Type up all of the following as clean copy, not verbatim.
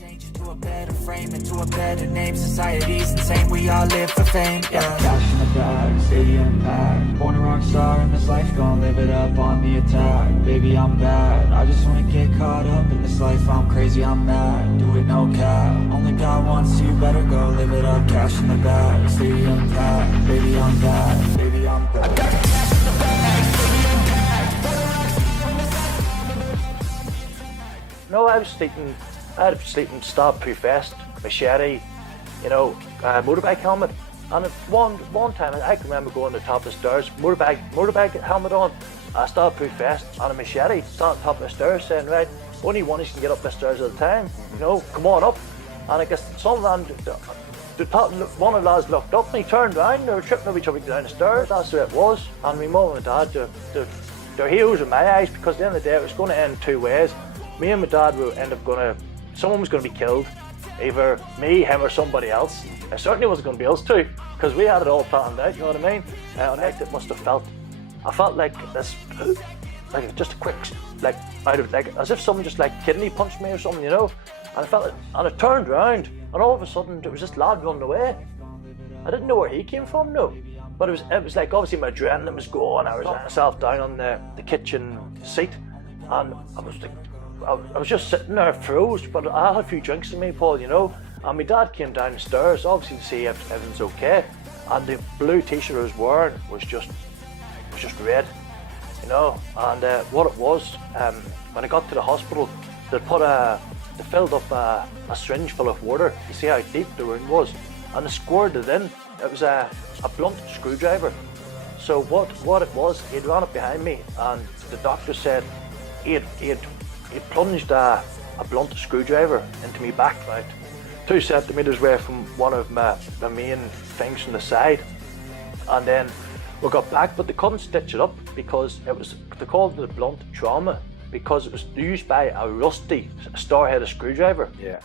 Change into a better frame, into a better name. Society's insane, we all live for fame. Yeah, cash in the bag, stadium packed. Born a rock star in this life, gonna live it up on the attack. Baby, I'm bad, I just wanna get caught up in this life. I'm crazy, I'm mad, do it no cap. Only God wants you, better go live it up. Cash in the bag, stadium packed. Baby, I'm bad, baby, I'm bad. I got cash in the bag, stadium packed. No, I had a sleeping stab through vest, machete, motorbike helmet. And at one time, I can remember going to the top of the stairs, motorbike helmet on, a stab through vest and a machete, standing on top of the stairs saying, right, only one of you can get up the stairs at a time, come on up. And I guess one of the lads looked up and he turned around, they were tripping over each other down the stairs. That's the way it was. And my mum and dad, they're heroes in my eyes, because at the end of the day it was going to end two ways. Me and my dad would end up someone was going to be killed, either me, him, or somebody else. It certainly wasn't going to be us two, because we had it all planned out, you know what I mean? And I felt like this, like just a quick, as if someone just kidney punched me or something, And I felt it, and I turned around, and all of a sudden there was this lad running away. I didn't know where he came from, no. But it was like, obviously my adrenaline was going. I was myself down on the kitchen seat, and I was just sitting there froze, but I had a few drinks in me, Paul, and my dad came down the stairs, obviously to see if everything's okay, and the blue t-shirt I was wearing was just red, and what it was, when I got to the hospital, they filled up a syringe full of water. You see how deep the wound was, and they squared it in. It was a blunt screwdriver. So what it was, he'd run up behind me, and the doctor said he plunged a blunt screwdriver into me back, right, 2 centimetres away from one of my main things from the side. And then we got back, but they couldn't stitch it up because they called it a blunt trauma, because it was used by a rusty star-headed screwdriver. Yeah.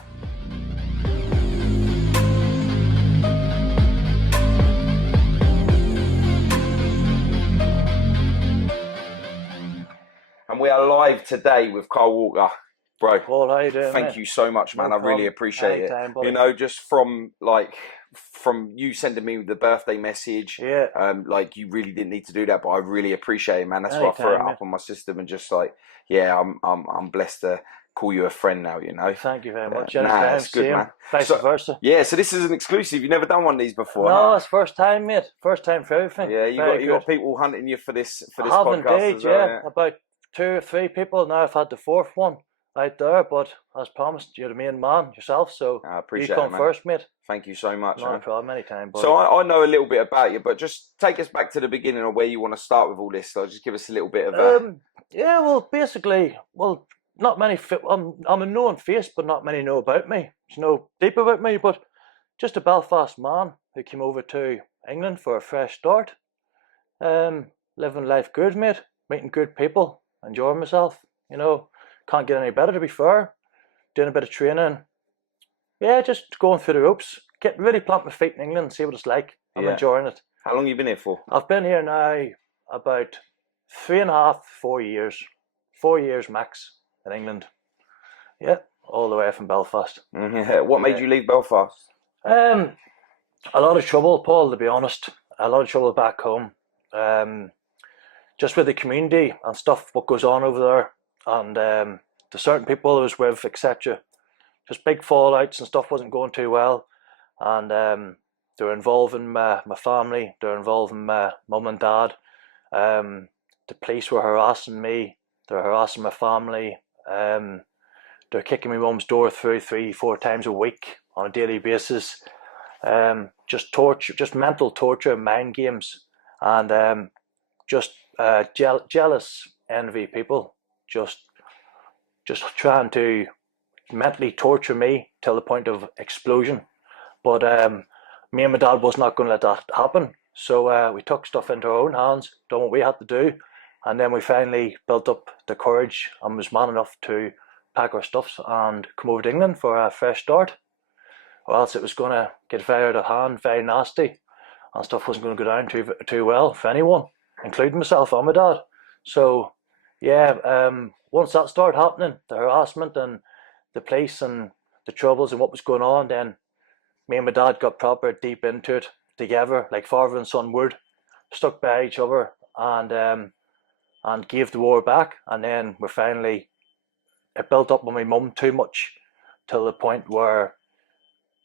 And we are live today with Carl Walker. Bro, Paul, how you doing, thank you so much, man. I really appreciate Anytime, it. buddy. Just from you sending me the birthday message, Yeah. You really didn't need to do that, but I really appreciate it, man. That's why I Anytime, threw it up on my system and just I'm blessed to call you a friend now, Thank you very much. Nah, it's good, man. Vice versa. Yeah, so this is an exclusive. You've never done one of these before. No, huh? it's first time, mate. First time for everything. Yeah, you got people hunting you for this I have podcast. indeed, as well, yeah. About 2 or 3 people. Now I've had the 4th one out there, but as promised, you're the main man yourself, so I appreciate you come it, man. first, mate. Thank you so much, No man. problem, anytime, buddy. So I know a little bit about you, but just take us back to the beginning of where you want to start with all this. So just give us a little bit of a... Yeah, well, basically, not many... I'm a known face, but not many know about me. There's no deep about me, but just a Belfast man who came over to England for a fresh start. Living life good, mate. Meeting good people. Enjoying myself. Can't get any better, to be fair. Doing a bit of training. Yeah, just going through the ropes. Really plant my feet in England and see what it's like. I'm enjoying it. How long have you been here for? I've been here now about 3.5, 4 years. 4 years max in England. Yeah, all the way from Belfast. What made you leave Belfast? A lot of trouble, Paul, to be honest. A lot of trouble back home. Just with the community and stuff, what goes on over there. And the certain people I was with, etc. Just big fallouts and stuff wasn't going too well. And they were involving my family, they were involving my mum and dad. The police were harassing me, they were harassing my family. They were kicking my mum's door through 3-4 times a week on a daily basis. Just torture, just mental torture, mind games, and jealous, envy people, just trying to mentally torture me till the point of explosion. But me and my dad was not going to let that happen, so we took stuff into our own hands, done what we had to do, and then we finally built up the courage and was man enough to pack our stuffs and come over to England for a fresh start, or else it was going to get very out of hand, very nasty, and stuff wasn't going to go down too well for anyone, including myself and my dad. So yeah, once that started happening, the harassment and the police and the troubles and what was going on, then me and my dad got proper deep into it together, like father and son would, stuck by each other, and gave the war back. And then we finally, it built up with my mum too much, till the point where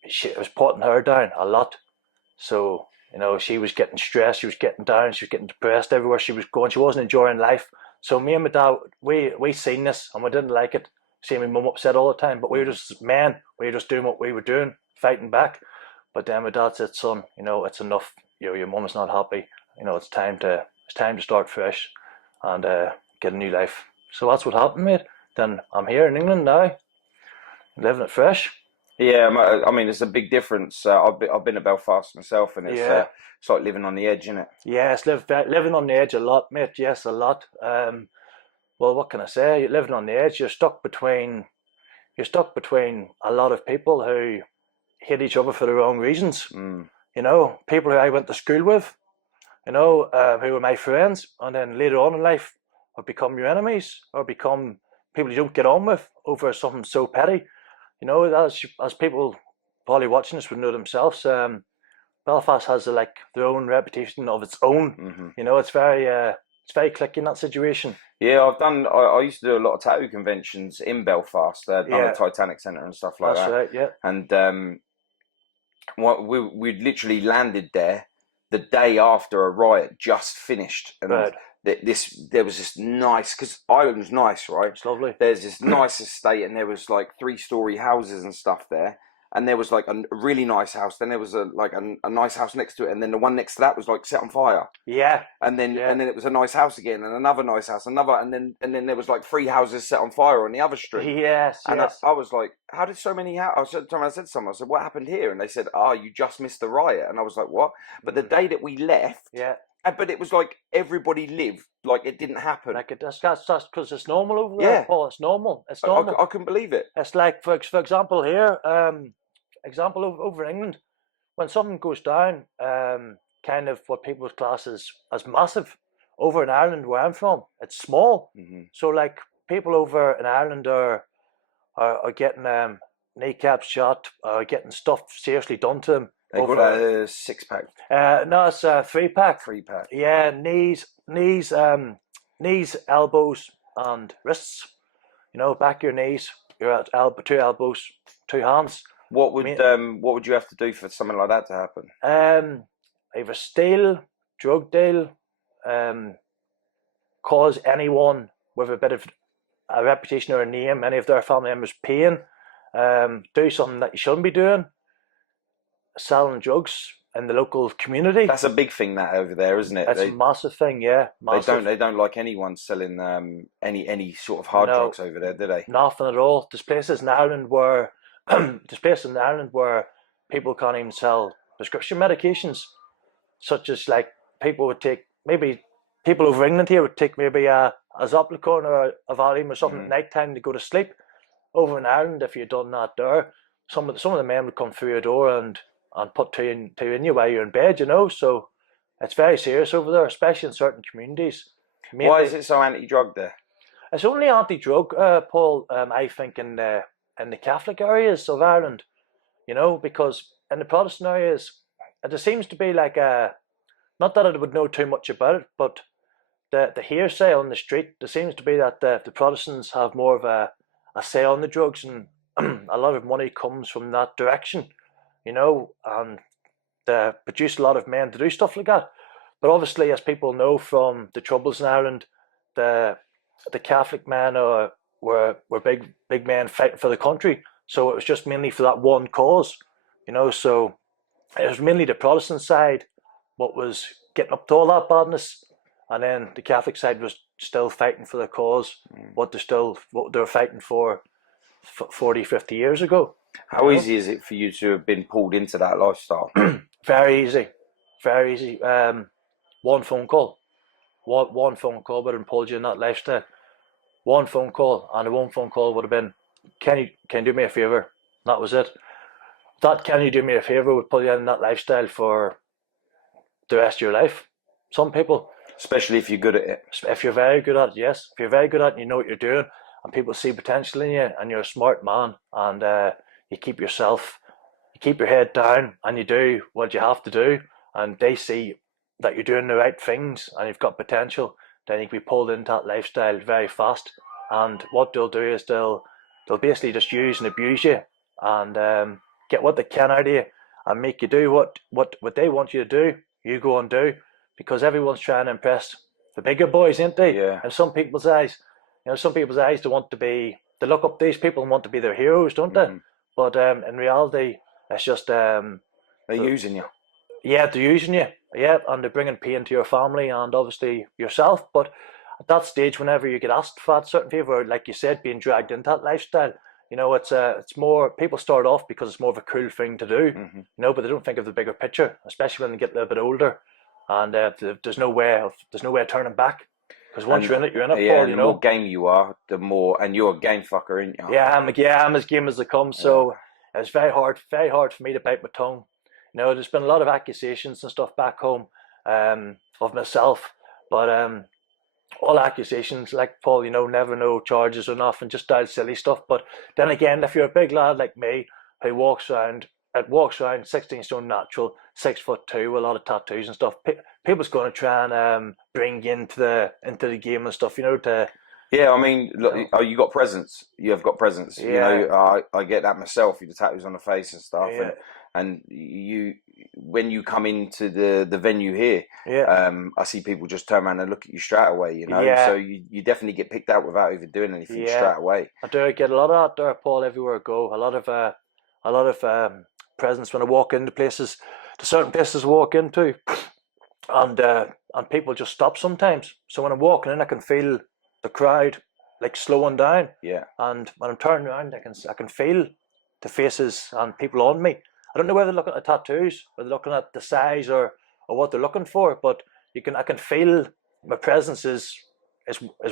it was putting her down a lot. So, she was getting stressed, she was getting down, she was getting depressed everywhere she was going. She wasn't enjoying life. So me and my dad, we seen this and we didn't like it. Seeing my mum upset all the time, but we were just men. We were just doing what we were doing, fighting back. But then my dad said, "Son, it's enough. Your mum is not happy. It's time to start fresh and get a new life." So that's what happened, mate. Then I'm here in England now, living it fresh. Yeah, I mean, it's a big difference. I've been to Belfast myself, and it's like living on the edge, isn't it? Yeah, it's living on the edge a lot, mate. Yes, a lot. Well, what can I say? You're living on the edge. You're stuck between a lot of people who hate each other for the wrong reasons. People who I went to school with, who were my friends, and then later on in life have become your enemies or become people you don't get on with over something so petty. As people probably watching this would know themselves, Belfast has their own reputation of its own. It's very clicky in that situation. Yeah, I used to do a lot of tattoo conventions in Belfast, down at the Titanic Centre and stuff like that. That's right, yeah. And we'd literally landed there the day after a riot just finished, and right. There was this nice, because Ireland's nice, right? It's lovely. There's this nice estate, and there was 3-story houses and stuff there, and there was a really nice house. Then there was a nice house next to it, and then the one next to that was set on fire. Yeah. And then it was a nice house again, and another nice house, and then there was 3 houses set on fire on the other street. Yes. And I was like, how did so many houses? I said to someone, what happened here? And they said, you just missed the riot. And I was like, what? But the day that we left, yeah. But it was everybody lived like it didn't happen. That's because it's normal over there, yeah. Paul. It's normal. It's normal. I couldn't believe it. It's for example here, over in England, when something goes down, kind of what people class as massive. Over in Ireland, where I'm from, it's small. Mm-hmm. So people over in Ireland are getting kneecaps shot, or getting stuff seriously done to them. They got a 6-pack. No, it's a 3-pack. 3-pack. Yeah, knees, elbows, and wrists. Back of your knees. You're at 2 elbows, 2 hands. What would you have to do for something like that to happen? Either steal, drug deal, cause anyone with a bit of a reputation or a name, any of their family members, pain, do something that you shouldn't be doing. Selling drugs in the local community. That's a big thing that over there, isn't it? It's a massive thing, yeah. Massive. They don't like anyone selling any sort of hard drugs over there, do they? Nothing at all. There's places in Ireland where people can't even sell prescription medications, such as people would take, maybe people over England here would take maybe a Zopicon or a Valium or something at night time to go to sleep. Over in Ireland, if you'd done that there, some of the men would come through your door and put two in you while you're in bed, So it's very serious over there, especially in certain communities. Mainly, why is it so anti-drug there? It's only anti-drug, Paul. I think in the Catholic areas of Ireland, because in the Protestant areas, there seems to be not that I would know too much about it, but the hearsay on the street, there seems to be that the Protestants have more of a say on the drugs, and a lot of money comes from that direction. And they produce a lot of men to do stuff like that. But obviously, as people know from the Troubles in Ireland, the Catholic men were big men fighting for the country. So it was just mainly for that one cause, So it was mainly the Protestant side what was getting up to all that badness, and then the Catholic side was still fighting for the cause, what they were fighting for 40, 50 years ago. How easy is it for you to have been pulled into that lifestyle? Very easy. Very easy. One phone call. One phone call would have pulled you in that lifestyle. One phone call, and the one phone call would have been, can you do me a favour? That was it. That can you do me a favour would pull you in that lifestyle for the rest of your life. Some people. Especially if you're good at it. If you're very good at it, yes. If you're very good at it and you know what you're doing, and people see potential in you, and you're a smart man, and you keep your head down, and you do what you have to do, and they see that you're doing the right things and you've got potential, then you can be pulled into that lifestyle very fast. And what they'll do is they'll basically just use and abuse you, and get what they can out of you, and make you do what they want you to do. You go and do, because everyone's trying to impress the bigger boys, ain't they? Yeah. And some people's eyes, they look up to these people and want to be their heroes, don't they? But in reality, it's just they're using you. Yeah, they're using you. Yeah, and they're bringing pain to your family and obviously yourself. But at that stage, whenever you get asked for that certain favour, like you said, being dragged into that lifestyle, it's more, people start off because it's more of a cool thing to do, but they don't think of the bigger picture, especially when they get a little bit older, and there's no way of turning back. Because once you're in it, Yeah, Paul. and the more game you are, the more, and you're a game fucker, aren't you? Yeah, I'm as game as they come. So it's very hard for me to bite my tongue. There's been a lot of accusations and stuff back home, of myself, but all accusations, like Paul, never no charges or nothing, just dial silly stuff. But then again, if you're a big lad like me who walks around 16 stone natural, 6'2", with a lot of tattoos and stuff, people's going to try and bring you into the game and stuff, to. Yeah, I mean, look, you got presence. You have got presence. Yeah. I get that myself. You the tattoos on the face and stuff, Yeah. and you, when you come into the venue here, I see people just turn around and look at you straight away. Yeah. So you definitely get picked out without even doing anything straight away. I do get a lot of that there, Paul, everywhere I go. A lot of presence when I walk into places, to certain places I walk into, and people just stop sometimes. So when I'm walking in, I can feel the crowd like slowing down. Yeah. And when I'm turning around, I can feel the faces and people on me. I don't know whether they're looking at the tattoos, or they're looking at the size, or what they're looking for, but I can feel my presence is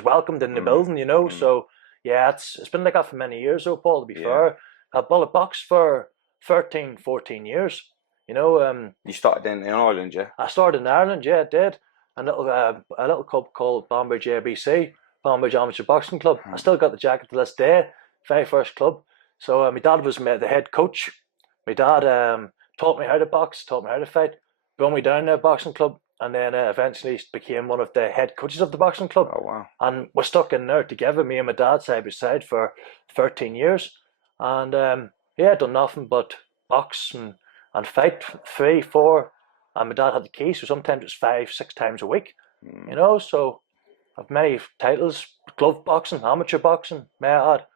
welcomed in the building, So yeah, it's been like that for many years, though, Paul, to be fair. I've boxed for 13, 14 years. You started in Ireland, yeah? I started in Ireland, yeah, I did. A little club called Banbridge ABC, Banbridge Amateur Boxing Club. I still got the jacket to this day, very first club. So my dad was the head coach. My dad taught me how to box, taught me how to fight, brought me down to a boxing club, and then eventually became one of the head coaches of the boxing club. Oh, wow. And we're stuck in there together, me and my dad, side by side, for 13 years. And done nothing but box and fight 3, 4. And my dad had the key, so sometimes it's 5, 6 times a week. So I've many titles, glove boxing, amateur boxing, may I add.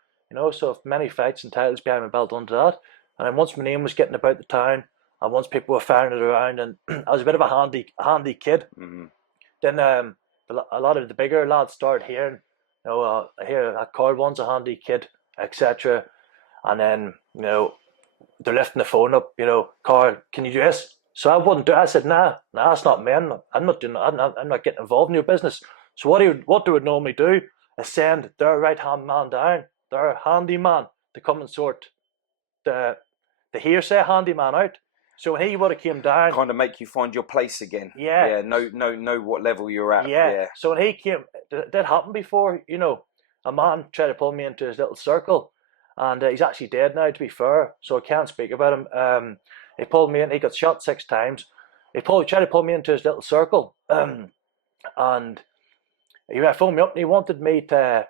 So I've many fights and titles behind my belt under that. And then once my name was getting about the town, and once people were firing it around, and I was a bit of a handy kid, then a lot of the bigger lads started hearing, here that Cardwan's a handy kid, etc. And then, they're lifting the phone up, Carl, can you do this? So I wouldn't do it. I said, nah, that's not me. I'm not doing that. I'm not getting involved in your business. So what they would normally do is send their right-hand man down, their handyman, to come and sort the hearsay handyman out. So when he would have came down, kind of make you find your place again. Yeah. Know what level you're at. Yeah. So when he came, that happened before. A man tried to pull me into his little circle, and he's actually dead now, to be fair. So I can't speak about him. He pulled me in. He got shot 6 times. He tried to pull me into his little circle, and he phoned me up and he wanted me to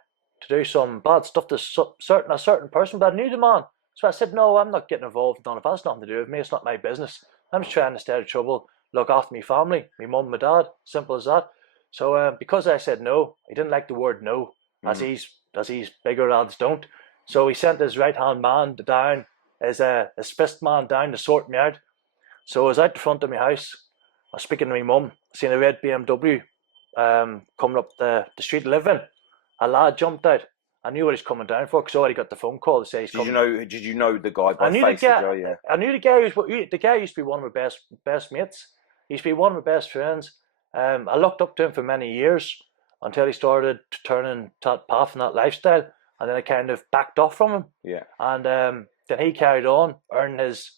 do some bad stuff to a certain person, but I knew the man. So I said, no, I'm not getting involved in none of that. It's nothing to do with me. It's not my business. I'm just trying to stay out of trouble, look after my family, my mum, my dad. Simple as that. So because I said no, he didn't like the word no, as these bigger lads don't. So he sent his right-hand man down, his fist man down to sort me out. So I was out the front of my house. I was speaking to my mum, seeing a red BMW coming up the street I live in. A lad jumped out. I knew what he was coming down for because I already got the phone call to say he's coming. Did you know the guy by face? I knew the guy. The guy used to be one of my best mates. He used to be one of my best friends. I looked up to him for many years until he started turning that path and that lifestyle, and then I kind of backed off from him. Yeah. And then he carried on, earning his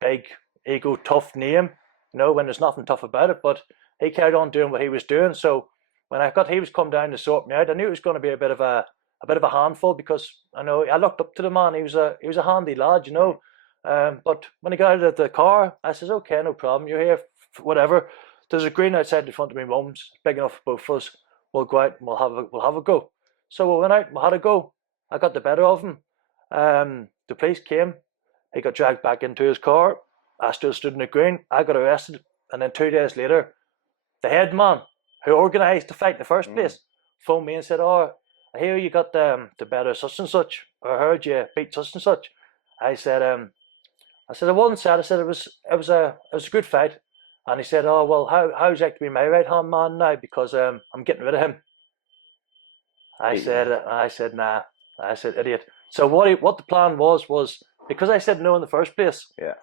big ego tough name. When there's nothing tough about it, but he carried on doing what he was doing. So when he was come down to sort me out, I knew it was going to be a bit of a a bit of a handful because I know I looked up to the man. He was a handy lad, you know. But when he got out of the car, I says, okay, no problem. You're here, whatever. There's a green outside the front of my mum's, big enough for both of us. We'll go out and we'll have a go. So we went out, we had a go. I got the better of him. The police came. He got dragged back into his car. I still stood in the green. I got arrested, and then 2 days later, the head man who organised the fight in the first place phoned me and said, "Oh, I hear you got the better such and such. I heard you beat such and such." I said, I wasn't sad. I said it was a good fight. And he said, "Oh well, how's that to be my right hand man now because I'm getting rid of him." I said, nah. I said, idiot. So what the plan was because I said no in the first place. Yeah.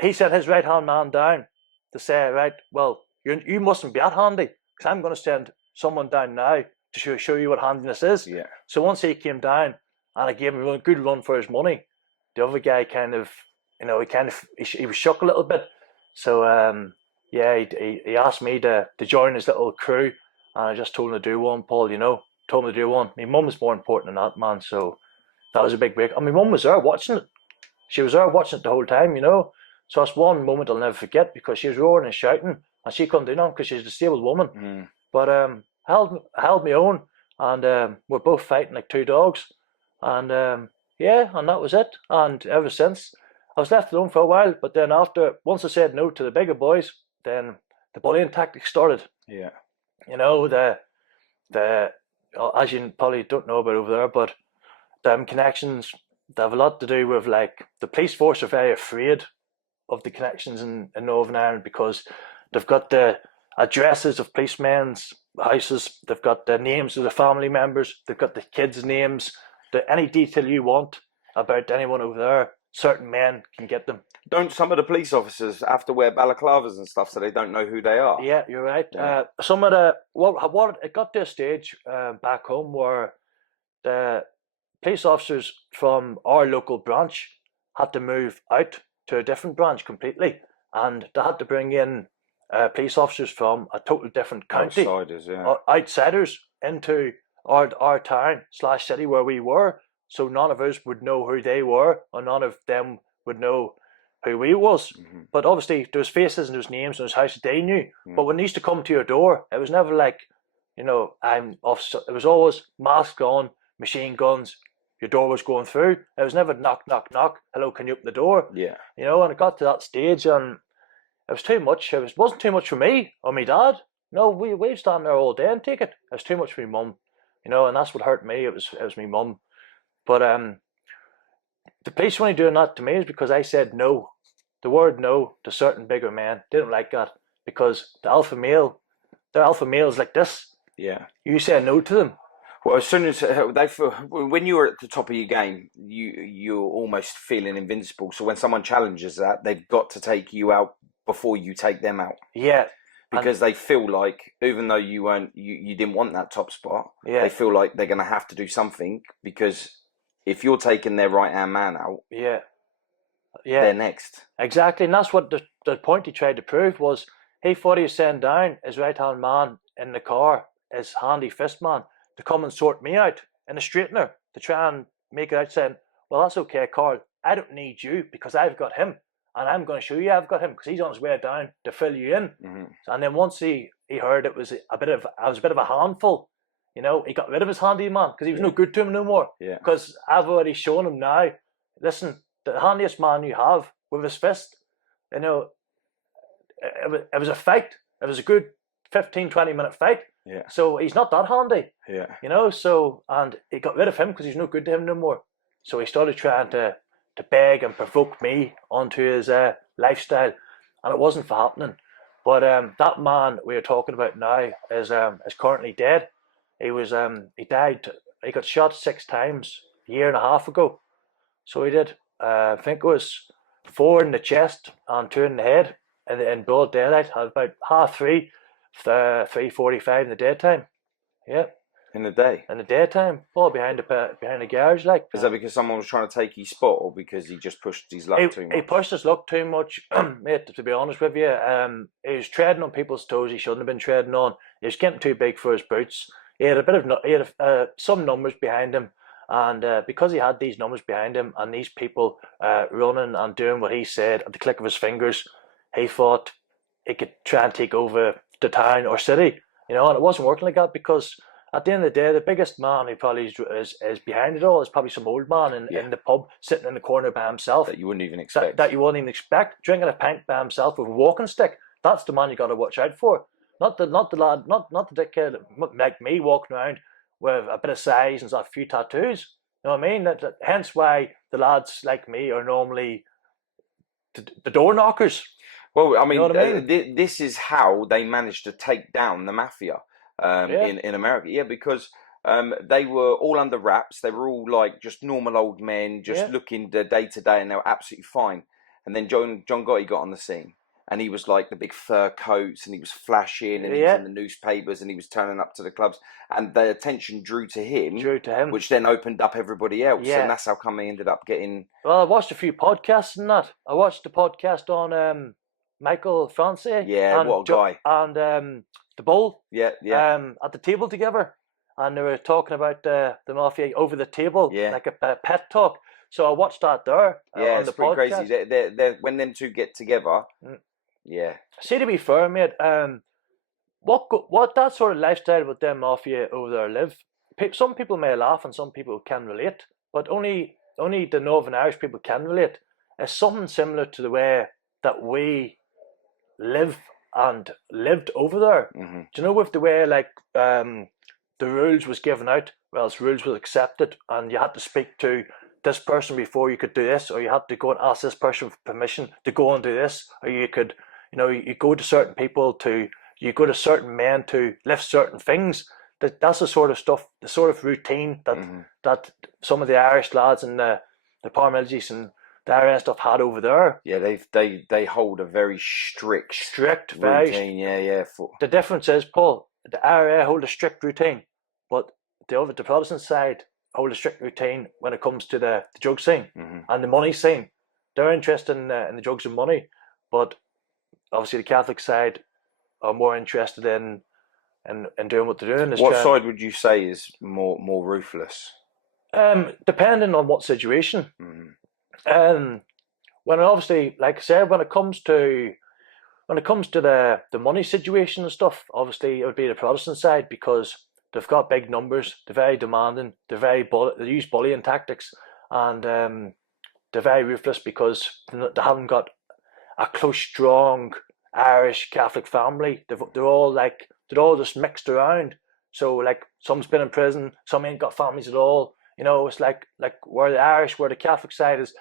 He sent his right hand man down to say, right, well, you mustn't be that handy because I'm going to send someone down now to show you what handiness is. Yeah. So once he came down and I gave him a good run for his money, the other guy kind of, he was shook a little bit. So he asked me to join his little crew, and I just told him to do one, Paul. Told him to do one. My mum was more important than that, man. So that was a big break. And my mum was there watching it. She was there watching it the whole time, So that's one moment I'll never forget because she was roaring and shouting, and she couldn't do nothing because she's a disabled woman. But held me own, and we're both fighting like two dogs, and and that was it. And ever since, I was left alone for a while. But then once I said no to the bigger boys, then the bullying tactics started. Yeah. The as you probably don't know about over there, but them connections, they have a lot to do with like the police force are very afraid of the connections in Northern Ireland because they've got the addresses of policemen's houses, they've got the names of the family members, they've got the kids' names, any detail you want about anyone over there, certain men can get them. Don't some of the police officers have to wear balaclavas and stuff so they don't know who they are? Yeah, you're right. Yeah. Some of the what it got to a stage back home where the police officers from our local branch had to move out to a different branch completely, and they had to bring in police officers from a totally different county, outsiders into our town / city where we were. So none of us would know who they were, or none of them would know who we was. But obviously there was faces and there was names and there was houses they knew. But when they used to come to your door, it was never like, I'm officer. It was always mask on, machine guns. Your door was going through. It was never knock, knock, knock. Hello, can you open the door? Yeah. And it got to that stage, and it was too much. It wasn't too much for me or my dad. No, we'd stand there all day and take it. It was too much for my mum, and that's what hurt me. It was my mum. But the police only doing that to me is because I said no. The word no to certain bigger men. They didn't like that because they're alpha males like this. Yeah. You say no to them. Well, as soon as when you were at the top of your game, you're almost feeling invincible. So when someone challenges that, they've got to take you out before you take them out. Yeah. Because they feel like, even though you didn't want that top spot, they feel like they're going to have to do something because if you're taking their right hand man out, they're next. Exactly, and that's what the point he tried to prove was he thought he was sending down his right hand man in the car, his handy fist man, to come and sort me out in a straightener to try and make it out saying, well, that's okay, Carl, I don't need you because I've got him, and I'm going to show you I've got him because he's on his way down to fill you in. And then once he heard it was a bit of a handful, he got rid of his handy man because he was no good to him no more. Because I've already shown him now, listen, the handiest man you have with his fist, it was a fight. It was a good 15-20 minute fight. Yeah. So he's not that handy. Yeah. So, and he got rid of him because he's no good to him no more. So he started trying to beg and provoke me onto his lifestyle, and it wasn't for happening. But that man we are talking about now is currently dead. He died. He got shot 6 times a year and a half ago. So he did. I think it was 4 in the chest and 2 in the head, in broad daylight. At about 3:30, 3:45 in the daytime. Yeah. In the day. In the daytime, all behind the garage, like. Is that because someone was trying to take his spot, or because he just pushed his luck too much? He pushed his luck too much, mate. To be honest with you, he was treading on people's toes he shouldn't have been treading on. He was getting too big for his boots. he had some numbers behind him, and because he had these numbers behind him and these people running and doing what he said at the click of his fingers, he thought he could try and take over the town or city, and it wasn't working like that, because at the end of the day, the biggest man who probably is behind it all is probably some old man in the pub sitting in the corner by himself. That you wouldn't even expect. That you wouldn't even expect, drinking a pint by himself with a walking stick. That's the man you got to watch out for. Not the lad, not the dickhead like me walking around with a bit of size and a few tattoos. You know what I mean? Hence why the lads like me are normally the door knockers. Well, I mean, this is how they managed to take down the mafia in America. Yeah, because they were all under wraps. They were all like just normal old men, just looking day to day, and they were absolutely fine. And then John Gotti got on the scene, and he was like the big fur coats, and he was flashing, and he was in the newspapers, and he was turning up to the clubs, and the attention drew to him, which then opened up everybody else, and that's how come they ended up getting. Well, I watched a few podcasts and that. I watched the podcast on Michael Francie. Yeah, and what a guy. And the Bull. Yeah. At the table together, and they were talking about the mafia over the table, like a pet talk. So I watched that there. Yeah, on it's the pretty podcast. crazy. They're when them two get together. Yeah. See, to be fair, mate, what that sort of lifestyle with them mafia over there live. Some people may laugh and some people can relate, but only the Northern Irish people can relate. It's something similar to the way that we live and lived over there. Mm-hmm. Do you know, with the way like the rules was given out, well, as rules was accepted, and you had to speak to this person before you could do this, or you had to go and ask this person for permission to go and do this, or you could, you go to certain people you go to certain men to lift certain things. That's the sort of stuff, the sort of routine that some of the Irish lads and the paramilitaries and the IRA stuff had over there. Yeah, they hold a very strict routine. Yeah. The difference is, Paul, the IRA hold a strict routine, but the Protestant side hold a strict routine when it comes to the drug scene and the money scene. They're interested in the drugs and money, but obviously the Catholic side are more interested in doing what they're doing. What side would you say is more ruthless? Depending on what situation. When obviously, like I said, when it comes to the money situation and stuff, obviously it would be the Protestant side, because they've got big numbers, they're very demanding, they use bullying tactics, and they're very ruthless because they haven't got a close, strong Irish Catholic family. They're all just mixed around. So like, some's been in prison, some ain't got families at all. It's like where the Catholic side is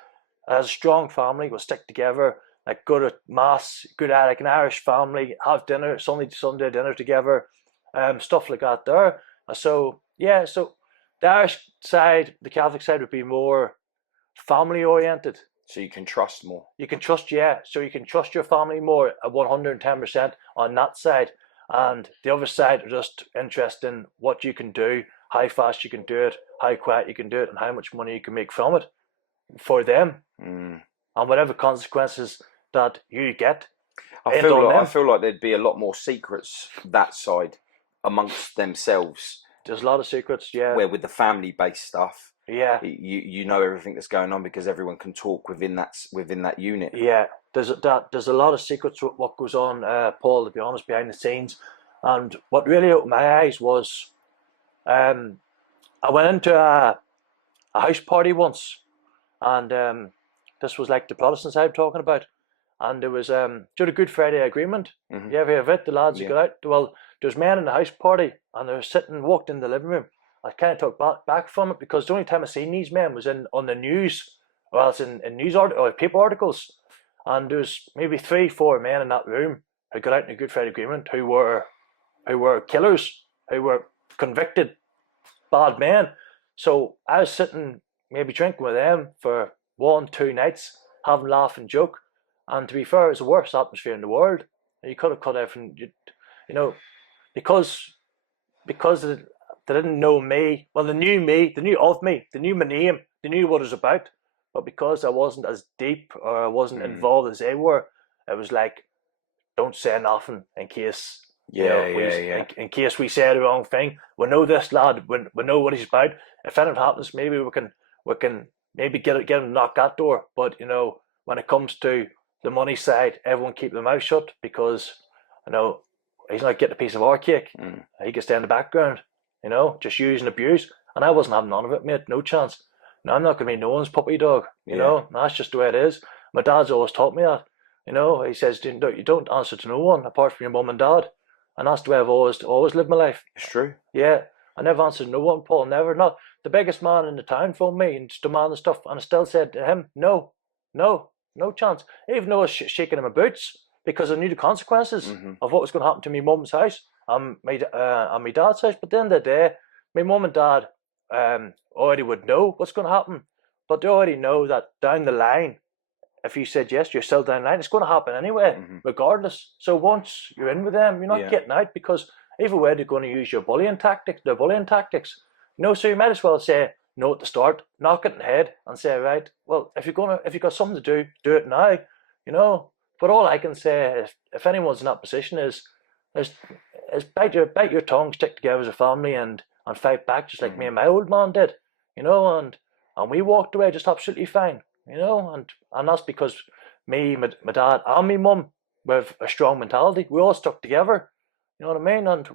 as a strong family, will stick together, like go to mass, good at like an Irish family, have dinner, Sunday dinner together, stuff like that there. So the Irish side, the Catholic side would be more family oriented. So you can trust more. You can trust, so you can trust your family more at 110% on that side. And the other side are just interested in what you can do, how fast you can do it, how quiet you can do it, and how much money you can make from it for them. And whatever consequences that you get. I feel like there'd be a lot more secrets that side amongst themselves. There's a lot of secrets, where with the family-based stuff, you know everything that's going on because everyone can talk within that unit. Yeah, there's a lot of secrets with what goes on, Paul, to be honest, behind the scenes. And what really opened my eyes was, I went into a house party once, and this was like the Protestant side talking about, and there was the Good Friday Agreement. You ever hear of it? The lads who got out. Well, there's men in the house party, and they were walked in the living room. I kind of took back from it, because the only time I seen these men was on the news, or else in news or paper articles, and there was maybe 3-4 men in that room who got out in the Good Friday Agreement who were killers, who were convicted bad men. So I was sitting, maybe drinking with them for 1-2 nights, having laugh and joke, and to be fair, it was the worst atmosphere in the world. You could have cut everything, because they didn't know me. Well, they knew me, they knew of me, they knew my name, they knew what it was about. But because I wasn't as deep or I wasn't involved as they were, it was like, don't say nothing in case In case we say the wrong thing, we know this lad. We know what he's about. If anything happens, maybe we can maybe get him knock that door. But when it comes to the money side, everyone keep their mouth shut because he's not getting a piece of our cake. He can stay in the background, just use and abuse. And I wasn't having none of it, mate. No chance. No, I'm not going to be no one's puppy dog. You know, that's just the way it is. My dad's always taught me that. He says you don't answer to no one apart from your mum and dad, and that's the way I've always lived my life. It's true. Yeah, I never answered to no one, Paul. Never. Not the biggest man in the town phoned me and demanded stuff, and I still said to him, no chance. Even though I was shaking in my boots because I knew the consequences of what was going to happen to my mum's house and my dad's house. But at the end of the day, my mum and dad already would know what's going to happen, but they already know that down the line, if you said yes, you're still down the line. It's going to happen anyway, regardless. So once you're in with them, you're not getting out because either way they're going to use their bullying tactics. So you might as well say no at the start, knock it in the head, and say, right, well, if you've got something to do it now, But all I can say, if anyone's in that position, is bite your tongue, stick together as a family, and fight back, just like me and my old man did, and we walked away just absolutely fine, and that's because me, my dad, and my mum with a strong mentality. We all stuck together, you know what I mean? And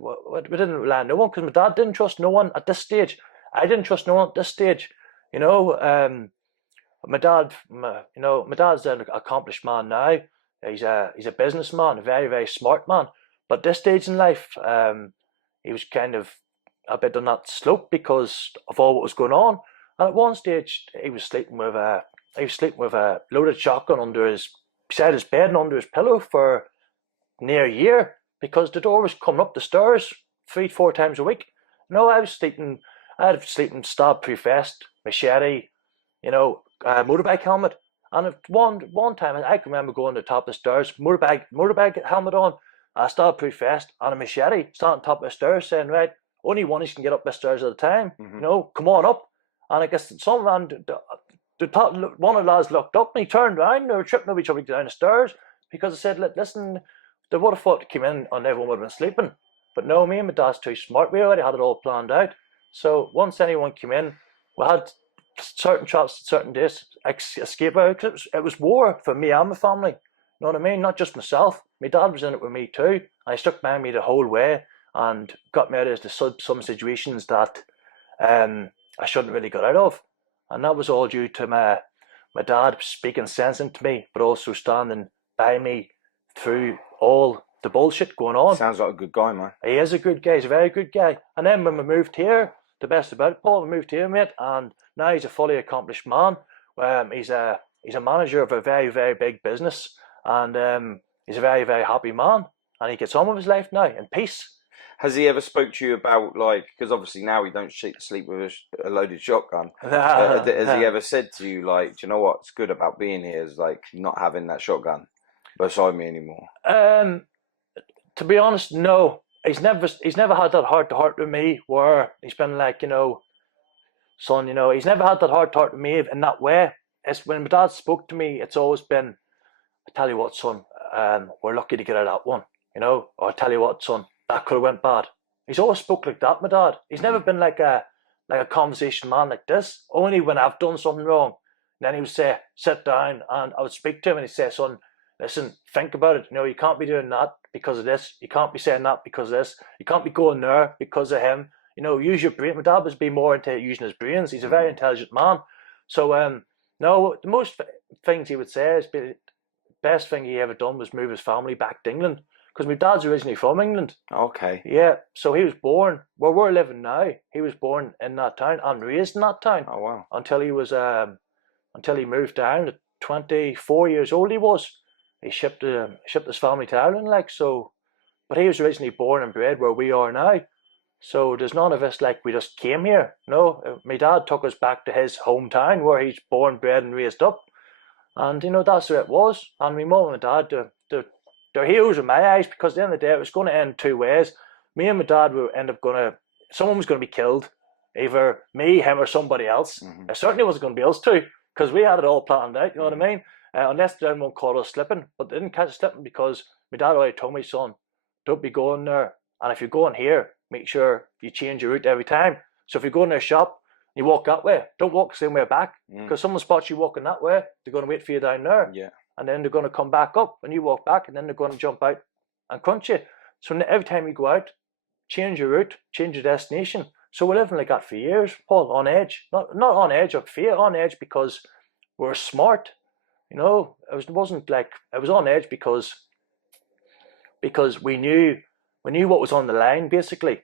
we didn't rely on no one because my dad didn't trust no one at this stage. I didn't trust no one at this stage, My dad's an accomplished man now. He's a businessman, a very, very smart man. But this stage in life, he was kind of a bit on that slope because of all what was going on. And at one stage, he was sleeping with a loaded shotgun beside his bed and under his pillow for near a year because the door was coming up the stairs 3-4 times a week. I had a sleeping stab-proof vest, machete, motorbike helmet. And one time, I can remember going to the top of the stairs, motorbike helmet on, a stab-proof vest, and a machete, standing on top of the stairs, saying, right, only one of you can get up the stairs at a time. Come on up. And I guess one of the lads looked up and he turned around. They were tripping over each other down the stairs because I said, listen, they would have thought to come in and everyone would have been sleeping. But no, me and my dad's too smart. We already had it all planned out. So once anyone came in, we had certain traps at certain days, escape out. It was war for me and my family. You know what I mean? Not just myself. My dad was in it with me too. And he stuck by me the whole way and got me out of some situations that I shouldn't really got out of. And that was all due to my dad speaking sense into me, but also standing by me through all the bullshit going on. Sounds like a good guy, man. He is a good guy. He's a very good guy. And then when we moved here, the best about it, Paul, we moved here, mate, and now he's a fully accomplished man. He's a manager of a very, very big business, and he's a very, very happy man. And he gets on with his life now in peace. Has he ever spoke to you about, because obviously now he don't sleep with a loaded shotgun. Has he ever said to you, do you know what's good about being here is not having that shotgun beside me anymore? To be honest, no. He's never had that heart to heart with me where he's been like, son, he's never had that heart to heart with me in that way. It's when my dad spoke to me, it's always been, I tell you what, son, we're lucky to get out of that one, or I tell you what, son, that could have went bad. He's always spoke like that, my dad. He's never been like a conversation man like this. Only when I've done something wrong. And then he would say, sit down, and I would speak to him and he'd say, son, listen, think about it. You can't be doing that because of this. You can't be saying that because of this. You can't be going there because of him. Use your brain. My dad was being more into using his brains. He's a very intelligent man. So, no, the most things he would say is the best thing he ever done was move his family back to England. Because my dad's originally from England. Okay. Yeah, so he was born where we're living now. He was born in that town and raised in that town. Oh wow! Until he moved down at 24 years old. He was. He shipped his family to Ireland, but he was originally born and bred where we are now. So there's none of us we just came here. No, my dad took us back to his hometown where he's born, bred, and raised up, and that's where it was. And my mum and dad, they're heroes in my eyes because at the end of the day it was going to end two ways. Me and my dad would end up someone was going to be killed, either me, him, or somebody else. It certainly wasn't going to be us two because we had it all planned out. You know what I mean? Unless anyone caught us slipping, but they didn't catch us slipping because my dad already told me, son, don't be going there. And if you're going here, make sure you change your route every time. So if you go in their shop, you walk that way, don't walk the same way back, because someone spots you walking that way, they're going to wait for you down there. Yeah. And then they're going to come back up when you walk back, and then they're going to jump out and crunch you. So every time you go out, change your route, change your destination. So we're living like that for years, Paul, on edge. Not on edge of fear, on edge because we're smart. You know, it wasn't like, it was on edge because we knew what was on the line, basically.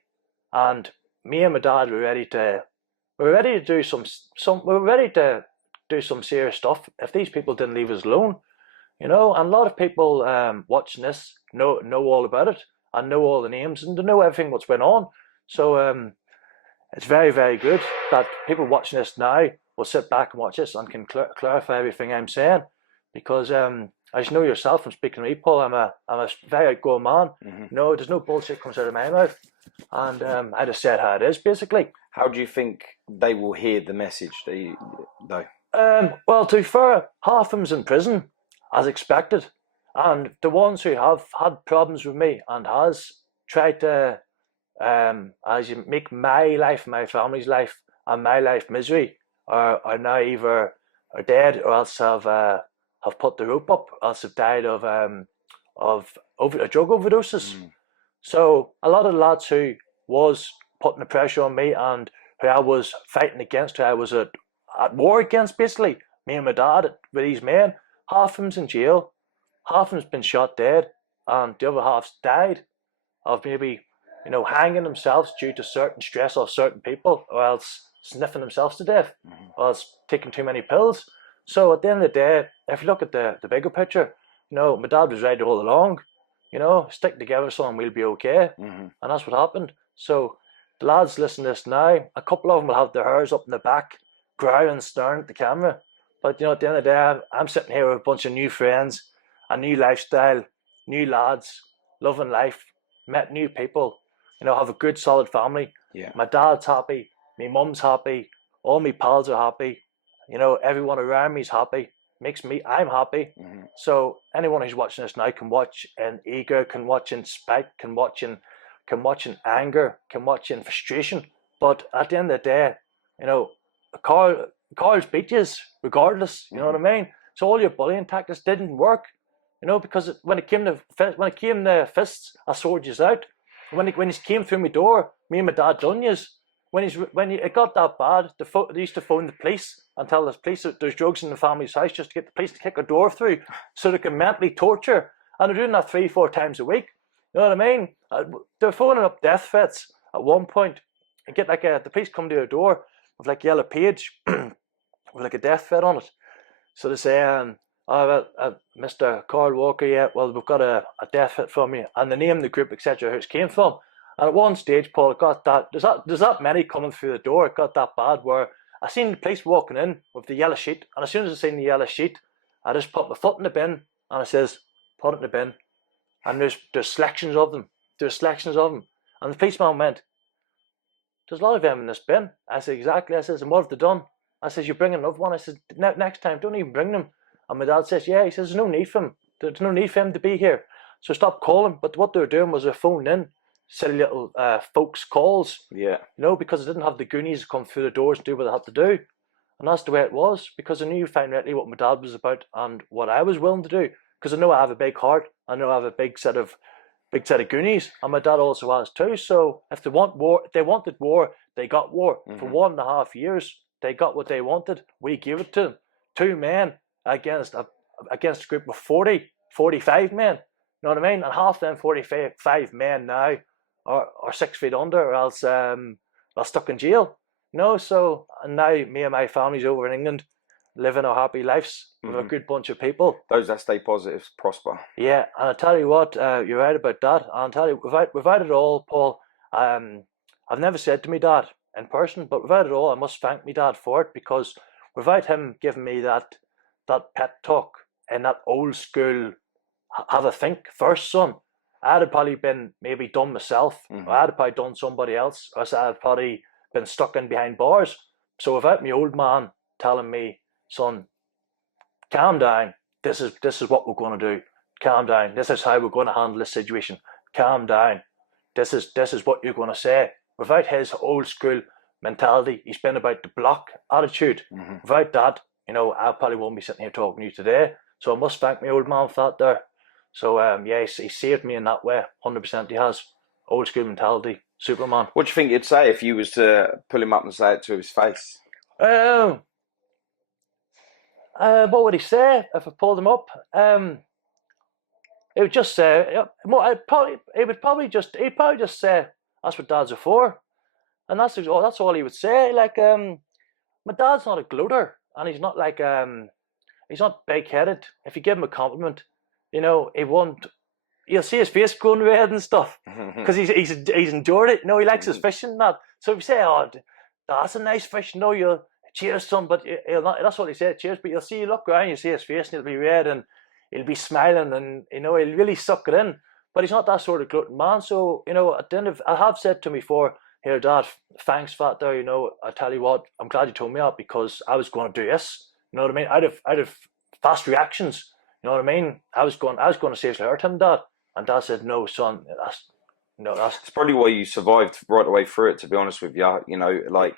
And me and my dad were ready to do some serious stuff if these people didn't leave us alone. You know, and a lot of people watching this know all about it and know all the names and they know everything what's went on. So it's very, very good that people watching this now will sit back and watch this and can clarify everything I'm saying, because as you know yourself from speaking to me, Paul, I'm a very outgoing man. No, there's no bullshit comes out of my mouth, and I just said how it is, basically. How do you think they will hear the message, though? Well, to be fair, half of them's in prison, as expected, and the ones who have had problems with me and has tried to as you make my life, my family's life, and my life misery, are now either are dead or else have put the rope up, or else have died of drug overdoses. So a lot of the lads who was putting the pressure on me and who I was fighting against, who I was at war against, basically, me and my dad with these men, half of them's in jail, half of them's been shot dead, and the other half's died of maybe, you know, hanging themselves due to certain stress of certain people, or else sniffing themselves to death, or else taking too many pills. So at the end of the day, if you look at the bigger picture, you know, my dad was right all along, you know, stick together so and we'll be okay. And that's what happened. So the lads listening to this now, a couple of them will have their hairs up in the back, growling, staring at the camera. But, you know, at the end of the day, I'm sitting here with a bunch of new friends, a new lifestyle, new lads, loving life, met new people, you know, have a good solid family. My dad's happy, my mum's happy, all my pals are happy, you know, everyone around me's happy, I'm happy. So anyone who's watching this now can watch in ego, can watch in spite, can watch in anger, can watch in frustration. But at the end of the day, you know, Carl's beat you regardless, you know what I mean? So all your bullying tactics didn't work, you know, because when it came to fists, I sorted you out. When he came through my door, me and my dad done yous. When it got that bad, they used to phone the police and tell the police that there's drugs in the family's house, just to get the police to kick a door through so they can mentally torture. And they're doing that 3-4 times a week. You know what I mean? They're phoning up death threats at one point and get the police come to your door with like a yellow page with like a death threat on it. So they say, Mr. Carl Walker, yeah, well, we've got a death threat from you, and the name, the group, etc., who it came from. And at one stage, Paul, it got that, there's that many coming through the door, it got that bad where I seen the police walking in with the yellow sheet, and as soon as I seen the yellow sheet, I just put my foot in the bin, and I says, put it in the bin. And there's selections of them. And the policeman went, there's a lot of them in this bin. I said, exactly. I says, and what have they done? I says, you bring another one. I said, next time, don't even bring them. And my dad says, yeah, he says, there's no need for him. There's no need for him to be here. So stop calling. But what they were doing was they're phoning in silly little folks' calls. Yeah. You know, because they didn't have the goonies come through the doors and do what they had to do. And that's the way it was, because I knew finally what my dad was about and what I was willing to do. Because I know I have a big heart. I know I have a big set of goonies, and my dad also has too. So if they want war, if they wanted war, they got war. For 1.5 years. They got what they wanted. We gave it to them. 2 men against a group of 45 men. You know what I mean? And half them 45 men now are 6 feet under, or else are stuck in jail. You know, so and now me and my family's over in England, living our happy lives with a good bunch of people. Those that stay positive prosper. Yeah, and I tell you what, you're right about that. And I'll tell you, without it all, Paul, I've never said to me dad in person, but without it all, I must thank me dad for it, because without him giving me that pep talk and that old school, have a think first, son, I'd have probably been maybe done myself, or I'd have probably done somebody else, or I'd have probably been stuck in behind bars. So without my old man telling me, son, calm down, this is what we're going to do, calm down, this is how we're going to handle this situation, calm down. This is what you're going to say. Without his old school mentality, he's been about the block attitude. Without that, you know, I probably won't be sitting here talking to you today. So I must thank my old man for that there. So yeah, he saved me in that way. 100% he has. Old school mentality, Superman. What do you think you'd say if you was to pull him up and say it to his face? What would he say if I pulled him up? He would just say, he'd probably just say, that's what dads are for. And that's all he would say. Like, my dad's not a gloater, and he's not like, he's not big-headed. If you give him a compliment, you know, he won't, you'll see his face going red and stuff, because he's enjoyed it. You know, he likes his fishing and that. So if you say, oh, that's a nice fish, you know, you'll cheers son, but he'll not, that's what he said, cheers, but you'll see, you look around, you see his face, and he'll be red, and he'll be smiling, and, you know, he'll really suck it in. But he's not that sort of glutton man. So, you know, at the end of, I have said to him before, here, Dad, thanks for that there, you know, I tell you what, I'm glad you told me that, because I was going to do this, you know what I mean, out of fast reactions, you know what I mean, I was going to seriously hurt him, Dad, and Dad said, no, son, that's probably why you survived right away through it, to be honest with you, you know, like,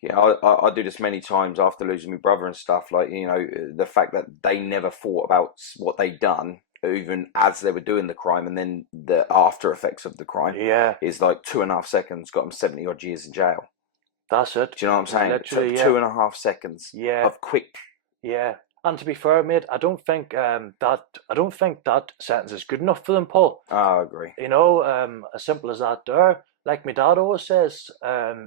yeah, I do this many times after losing my brother and stuff, like, you know, the fact that they never thought about what they'd done, even as they were doing the crime, and then the after effects of the crime is like 2.5 seconds got them 70 odd years in jail. That's it. Do you know what I'm saying? Literally, 2.5 seconds of quick. Yeah. And to be fair, mate, I don't think that sentence is good enough for them, Paul. I agree. You know, as simple as that there. Like my dad always says,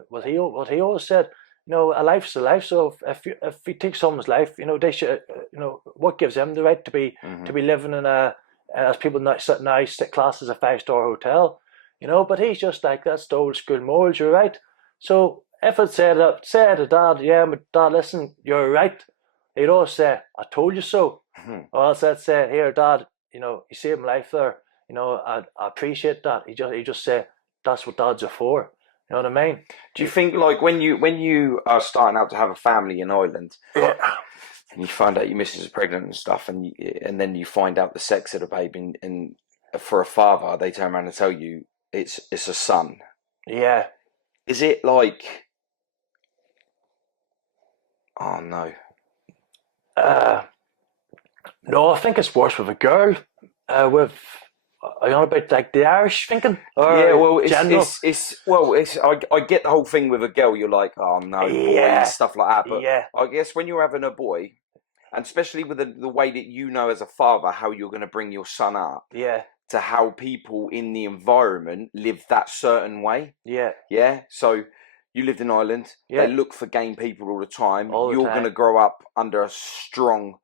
what he always said, you know, a life's a life. So if you take someone's life, you know, they should, you know, what gives them the right to be living in a, as people now class as a 5-star hotel, you know? But he's just like, that's the old school mold. You're right. So if it said to Dad, yeah, my dad, listen, you're right, he'd always say, I told you so. Or else I'd say, here, Dad, you know, you saved my life there. You know, I appreciate that. He just say, that's what dads are for. You know what I mean? Do you think, like, when you are starting out to have a family in Ireland, and you find out your missus is pregnant and stuff, and then you find out the sex of the baby, and for a father, they turn around and tell you it's a son. Yeah. Is it like, oh no? No, I think it's worse with a girl. Are you on about like the Irish thinking? Yeah, well, I get the whole thing with a girl. You're like, oh no, boys, stuff like that. But I guess when you're having a boy, and especially with the way that you know as a father how you're going to bring your son up, to how people in the environment live that certain way. Yeah. So you lived in Ireland. They look for game people all the time. You're going to grow up under a strong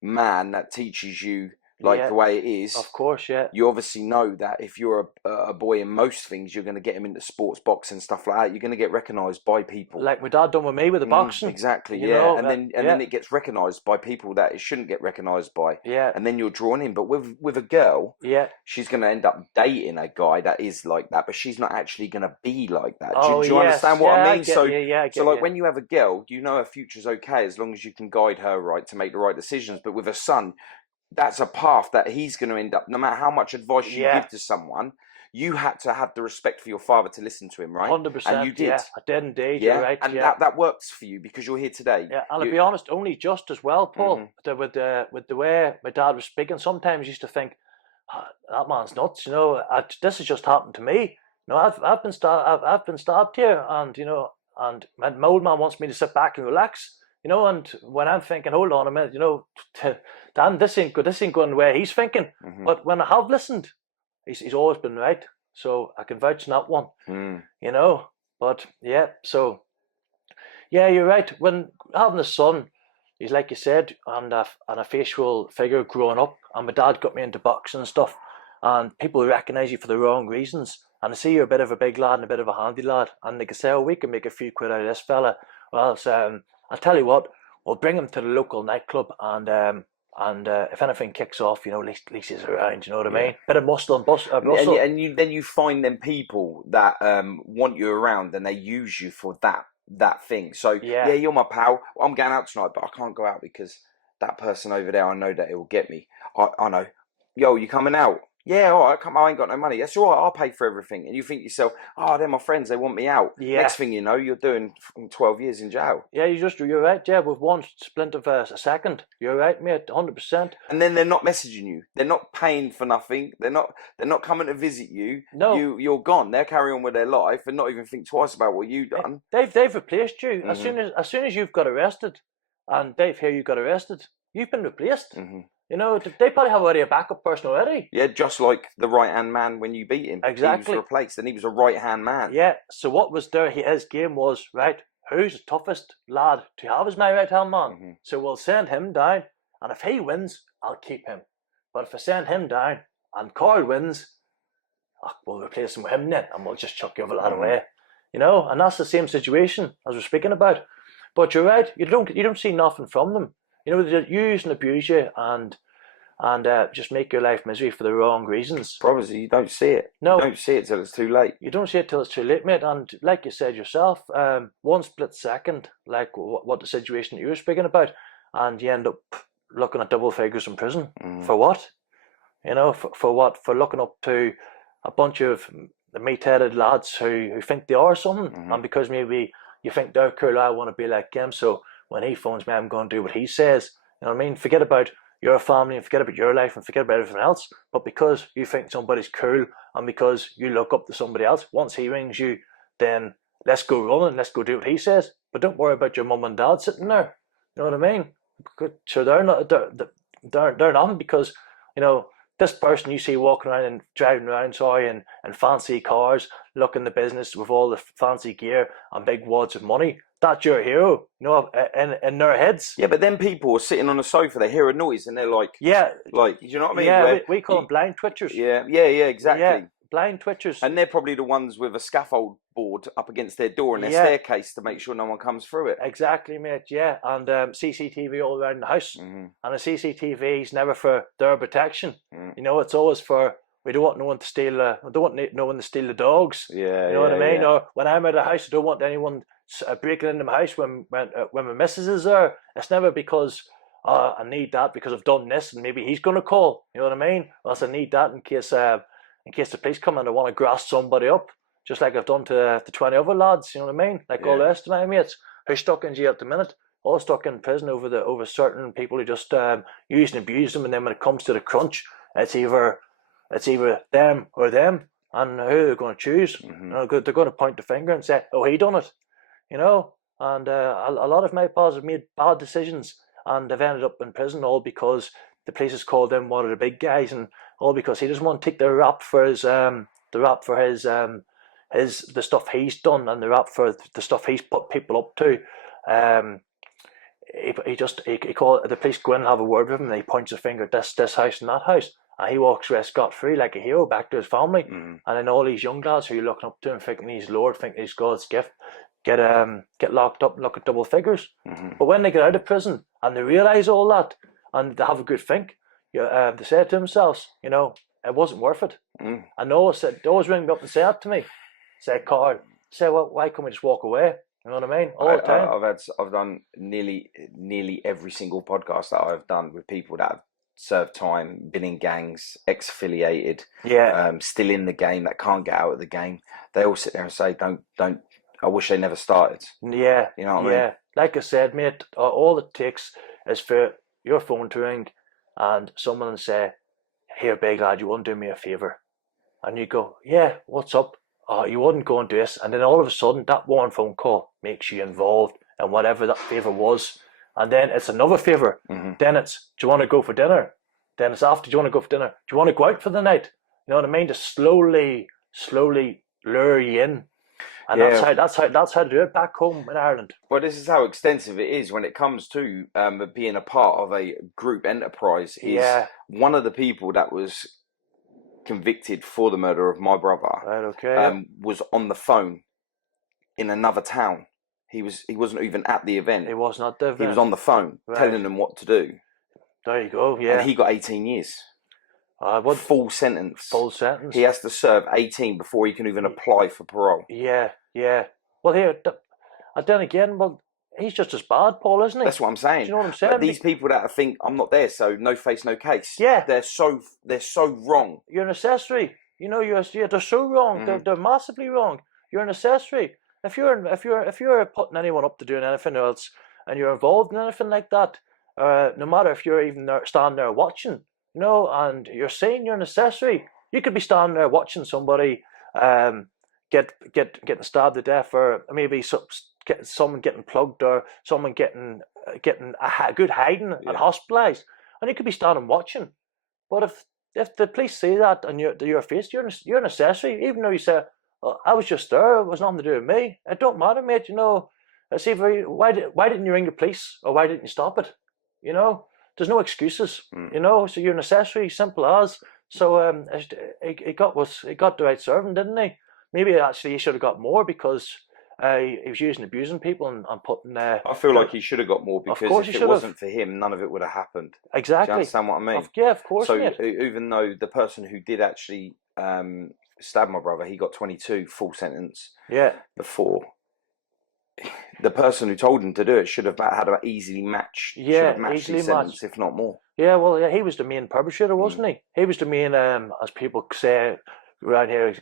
man that teaches you like the way it is. Of course, You obviously know that if you're a boy in most things, you're going to get him into sports, boxing, stuff like that. You're going to get recognised by people. Like my dad done with me with the boxing. Exactly, know, and then it gets recognised by people that it shouldn't get recognised by. And then you're drawn in. But with a girl, she's going to end up dating a guy that is like that, but she's not actually going to be like that. Do you understand what I mean? So when you have a girl, you know her future's okay as long as you can guide her right to make the right decisions. But with a son, that's a path that he's going to end up, no matter how much advice you give to someone, you had to have the respect for your father to listen to him, right? 100%. And you did. Yeah, I did indeed, you're right. And that works for you because you're here today. Yeah, and to be honest, only just as well, Paul, with the way my dad was speaking, sometimes I used to think, that man's nuts, you know, this has just happened to me. You know, I've been stabbed here, and, you know, and my old man wants me to sit back and relax. You know, and when I'm thinking, hold on a minute, you know, Dan, this ain't good. This ain't going the way he's thinking. But when I have listened, he's always been right. So I can vouch on that one. You know, but so you're right. When having a son, he's like you said, and a facial figure growing up. And my dad got me into boxing and stuff, and people recognise you for the wrong reasons. And they see you're a bit of a big lad and a bit of a handy lad, and they can say, oh, we can make a few quid out of this fella. Well, I'll tell you what, we'll bring him to the local nightclub, and if anything kicks off, you know, at least he's around, you know what I mean? Bit of muscle and muscle. And then you find them people that want you around, and they use you for that thing. So, you're my pal. I'm going out tonight, but I can't go out because that person over there, I know that it will get me. I know. Yo, you coming out? Yeah, all right, come on, I ain't got no money. That's all right, I'll pay for everything. And you think to yourself, oh, they're my friends, they want me out. Yeah. Next thing you know, you're doing 12 years in jail. Yeah, you're right, yeah, with one splint of a second. You're right, mate, 100%. And then they're not messaging you. They're not paying for nothing. They're not coming to visit you. No. You're gone. They're carrying on with their life and not even think twice about what you've done. They've replaced you. As soon as you've got arrested and Dave here you got arrested, you've been replaced. You know, they probably have already a backup person already. Yeah, just like the right-hand man when you beat him. Exactly. He was replaced and he was a right-hand man. Yeah, so what was there, his game was, right, who's the toughest lad to have as my right-hand man? So we'll send him down, and if he wins, I'll keep him. But if I send him down and Carl wins, we'll replace him with him then, and we'll just chuck the other lad away. You know, and that's the same situation as we're speaking about. But you're right, you don't see nothing from them. You know, they use and abuse you and just make your life misery for the wrong reasons. Obviously, you don't see it. No. You don't see it till it's too late. You don't see it till it's too late, mate. And like you said yourself, one split second, like what the situation that you were speaking about, and you end up looking at double figures in prison. For what? You know, for what? For looking up to a bunch of meat-headed lads who think they are something, and because maybe you think they're cool, I want to be like him, so when he phones me, I'm going to do what he says. You know what I mean? Forget about your family and forget about your life and forget about everything else. But because you think somebody's cool and because you look up to somebody else, once he rings you, then let's go running, let's go do what he says. But don't worry about your mum and dad sitting there. You know what I mean? So they're nothing because, you know, this person you see walking around and driving around, in fancy cars, looking the business with all the fancy gear and big wads of money. That's your hero, you know, in their heads. Yeah, but then people are sitting on a sofa, they hear a noise and they're like, like, you know what I mean? Yeah, we call them blind twitchers. Yeah, exactly. Yeah, blind twitchers. And they're probably the ones with a scaffold board up against their door and their staircase to make sure no one comes through it. Exactly, mate, yeah. And CCTV all around the house. And the CCTV is never for their protection. You know, it's always for, we don't want no one to steal, we don't want no one to steal the dogs. Yeah, you know what I mean? Or when I'm at the house, I don't want anyone breaking into my house when my missus is there. It's never because I need that because I've done this and maybe he's going to call. You know what I mean? Or else I need that in case the police come and I want to grass somebody up, just like I've done to 20 other lads. You know what I mean? Like all the rest of my mates who're stuck in jail at the minute, all stuck in prison over certain people who just use and abuse them, and then when it comes to the crunch, it's either them or them, and who they're going to choose. You know, they're going to point the finger and say, "Oh, he done it." You know, and a lot of my pals have made bad decisions and they've ended up in prison all because the police has called him one of the big guys, and all because he doesn't want to take the rap for his the stuff he's done and the rap for the stuff he's put people up to. He called the police, go in and have a word with him, and he points a finger at this house and that house, and he walks away scot-free like a hero back to his family. And then all these young lads who are looking up to him, thinking he's Lord, thinking he's God's gift, get locked up and look at double figures. But when they get out of prison and they realise all that and they have a good think, they say to themselves, you know, it wasn't worth it. And they always ring me up and say that to me. Say, Carl, well, why can't we just walk away? You know what I mean? All the time. I've done nearly every single podcast that I've done with people that have served time, been in gangs, ex-affiliated, still in the game, that can't get out of the game. They all sit there and say, don't. I wish they never started. Yeah. You know what I mean? Yeah. Like I said, mate, all it takes is for your phone to ring and someone will say, "Here, big lad, you want to do me a favour?" And you go, "Yeah, what's up?" "Oh, you wouldn't go and do this." And then all of a sudden, that one phone call makes you involved in whatever that favour was. And then it's another favour. Then it's, "Do you want to go for dinner?" Then it's after, "Do you want to go for dinner? Do you want to go out for the night?" You know what I mean? To slowly lure you in. And that's how to do it back home in Ireland. Well, this is how extensive it is when it comes to being a part of a group enterprise. One of the people that was convicted for the murder of my brother was on the phone in another town. He wasn't even at the event. He was not at the event. He was on the phone telling them what to do. There you go, yeah. And he got 18 years. Full sentence. Full sentence. He has to serve 18 before he can even apply for parole. Yeah. Well, here, and then again, well, he's just as bad, Paul, isn't he? That's what I'm saying. Do you know what I'm saying? But these people that think I'm not there, so no face, no case. Yeah, they're so wrong. You're an accessory. You know, they're so wrong. They're massively wrong. You're an accessory. If you're putting anyone up to doing anything else, and you're involved in anything like that, no matter if you're even standing there watching, and you're saying you're an accessory, you could be standing there watching somebody getting stabbed to death, or maybe someone getting plugged, or someone getting a good hiding and hospitalised, and you could be standing watching. But if the police say that and you're faced, you're an accessory, even though you say, oh, I was just there, it was nothing to do with me. It don't matter, mate. It's either why didn't you ring the police, or why didn't you stop it? There's no excuses. So you're an accessory, simple as. So he got the right serving, didn't he? Maybe actually he should have got more, because he was using abusing people and putting. I feel like he should have got more, because if it wasn't for him, none of it would have happened. Exactly. Do you understand what I mean? Yeah, of course. So mate. even though the person who did actually stab my brother, he got 22 full sentence. Yeah. Before, the person who told him to do it should have had an easily matched. Yeah, should have matched easily his sentence, if not more. Yeah, well, yeah, he was the main perpetrator, wasn't he? He was the main, as people say around here,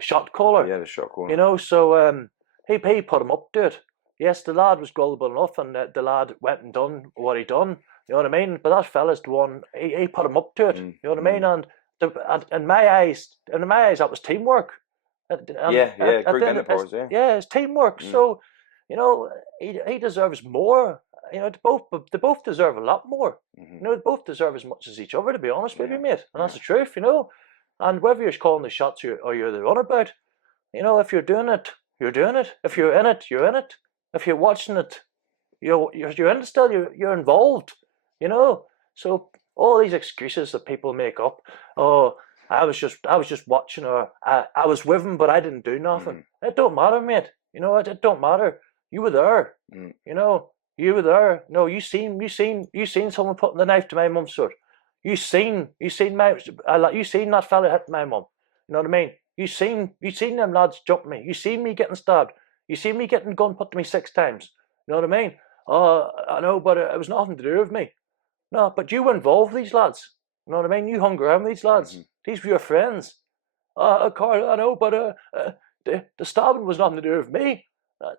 shot caller. Yeah, the shot caller. So he put him up to it. Yes, the lad was gullible enough, and the lad went and done what he done. You know what I mean? But that fella's the one. He put him up to it. You know what I mean? And in my eyes, that was teamwork. Group enterprise. Yeah, it's teamwork. So, he deserves more. They both deserve a lot more. They both deserve as much as each other, to be honest with you, mate. And that's the truth, And whether you're calling the shots or you're the runabout, if you're doing it, you're doing it. If you're in it, you're in it. If you're watching it, you're in it still. You're involved. So all these excuses that people make up. Oh, I was just watching, or I was with him, but I didn't do nothing. It don't matter, mate. It don't matter. You were there. You were there. No, you seen someone putting the knife to my mum's throat. You seen that fella hit my mum. You know what I mean? You seen them lads jump me. You seen me getting stabbed. You seen me getting gun put to me 6 times. You know what I mean? Oh, I know, but it was nothing to do with me. No, but you were involved with these lads. You know what I mean? You hung around with these lads. These were your friends. Carl, I know, but the stabbing was nothing to do with me.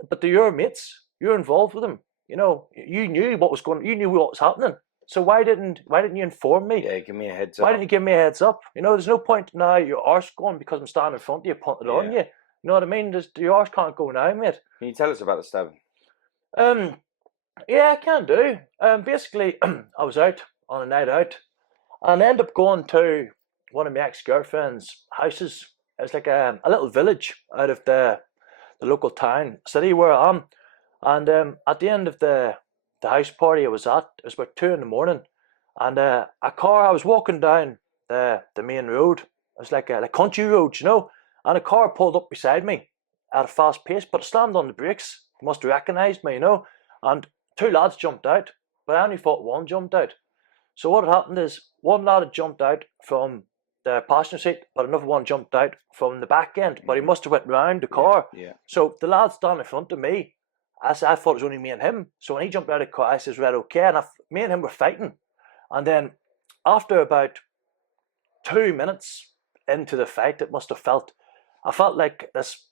But they're your mates. You're involved with them. You knew what was going. You knew what was happening. So why didn't you inform me? Yeah, give me a heads up. Why didn't you give me a heads up? There's no point now. Your arse going because I'm standing in front of you, punting on you. You know what I mean? Your arse can't go now, mate. Can you tell us about the stabbing? Yeah, I can do. Basically, I was out on a night out, and I ended up going to one of my ex-girlfriend's houses. It's like a little village out of the local town, city where I am. And at the end of the house party I was at, it was about 2 a.m, and a car. I was walking down the main road. It was like a country road, and a car pulled up beside me at a fast pace, but it slammed on the brakes. It must have recognised me, and 2 lads jumped out, but I only thought 1 jumped out. So what had happened is 1 lad had jumped out from the passenger seat, but another one jumped out from the back end, but he must have went round the car. Yeah. So the lad standing in front of me, I thought it was only me and him. So when he jumped out of the car, I says, right, okay. And me and him were fighting. And then after about 2 minutes into the fight, I felt like this,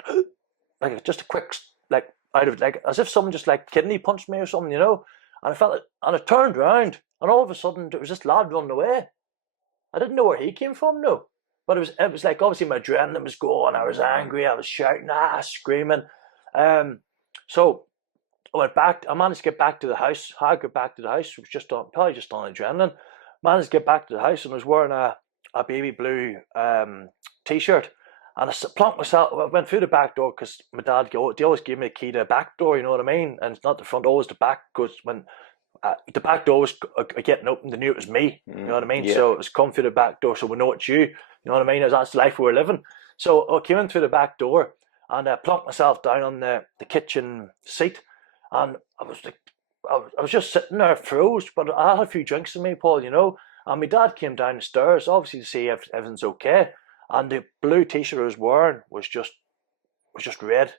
like just a quick, like out of, like as if someone just like kidney punched me or something, And I felt it, and I turned around, and all of a sudden there was this lad running away. I didn't know where he came from, no. But it was like obviously my adrenaline was going. I was angry. I was shouting, screaming. So I went back. I managed to get back to the house. How I got back to the house was probably just on adrenaline. Managed to get back to the house, and I was wearing a baby blue t-shirt. And I plunked myself. I went through the back door because my dad, they always give me a key to the back door. You know what I mean? And it's not the front, always the back. Because when the back door was getting open, they knew it was me. You know what I mean? Yeah. So it was come through the back door, so we know it's you. You know what I mean? That's the life we were living. So I came in through the back door, and I plunked myself down on the kitchen seat, and I was just sitting there froze. But I had a few drinks in me, Paul, And my dad came down the stairs, obviously to see if everything's okay. And the blue t-shirt I was wearing was just red.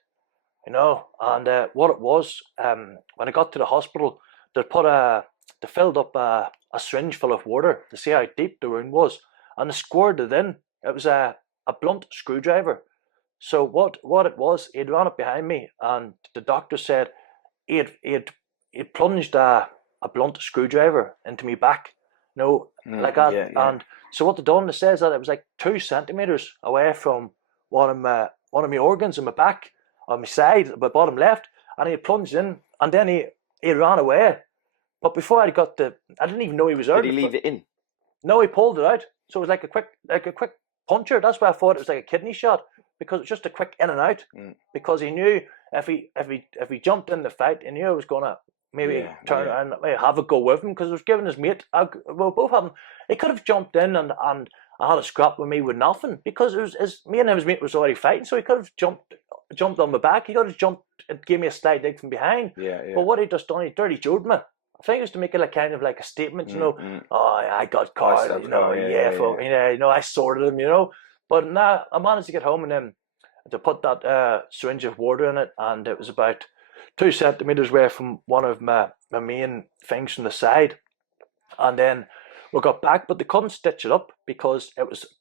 you know. And what it was, when I got to the hospital, they filled up a syringe full of water to see how deep the wound was, and they squared it in. It was a blunt screwdriver. So what it was, he'd run it behind me, and the doctor said he'd plunged a blunt screwdriver into me back, you know, like that. Yeah, yeah. And so what they done, they says that it was like 2 centimeters away from one of my organs in my back, on my side, my bottom left, and he plunged in, and then he ran away. But before I didn't even know he was there. Did he leave it in? No, he pulled it out. So it was like a quick puncture. That's why I thought it was like a kidney shot, because it's just a quick in and out. Because he knew if he jumped in the fight, he knew I was gonna maybe turn around and have a go with him, because it was giving his mate. Well, both of them. He could have jumped in and had a scrap with me with nothing, because it was me and his mate was already fighting. So he could have jumped on my back. He could have jumped and gave me a slide dig from behind. Yeah. But what he just done, he dirty joked me. I think it was to make it like kind of like a statement, you know. Oh, I got caught, you know. I sorted him, you know. But now I managed to get home and then to put that syringe of water in it, and it was about 2 centimeters away from one of my main things from the side. And then we got back, but they couldn't stitch it up because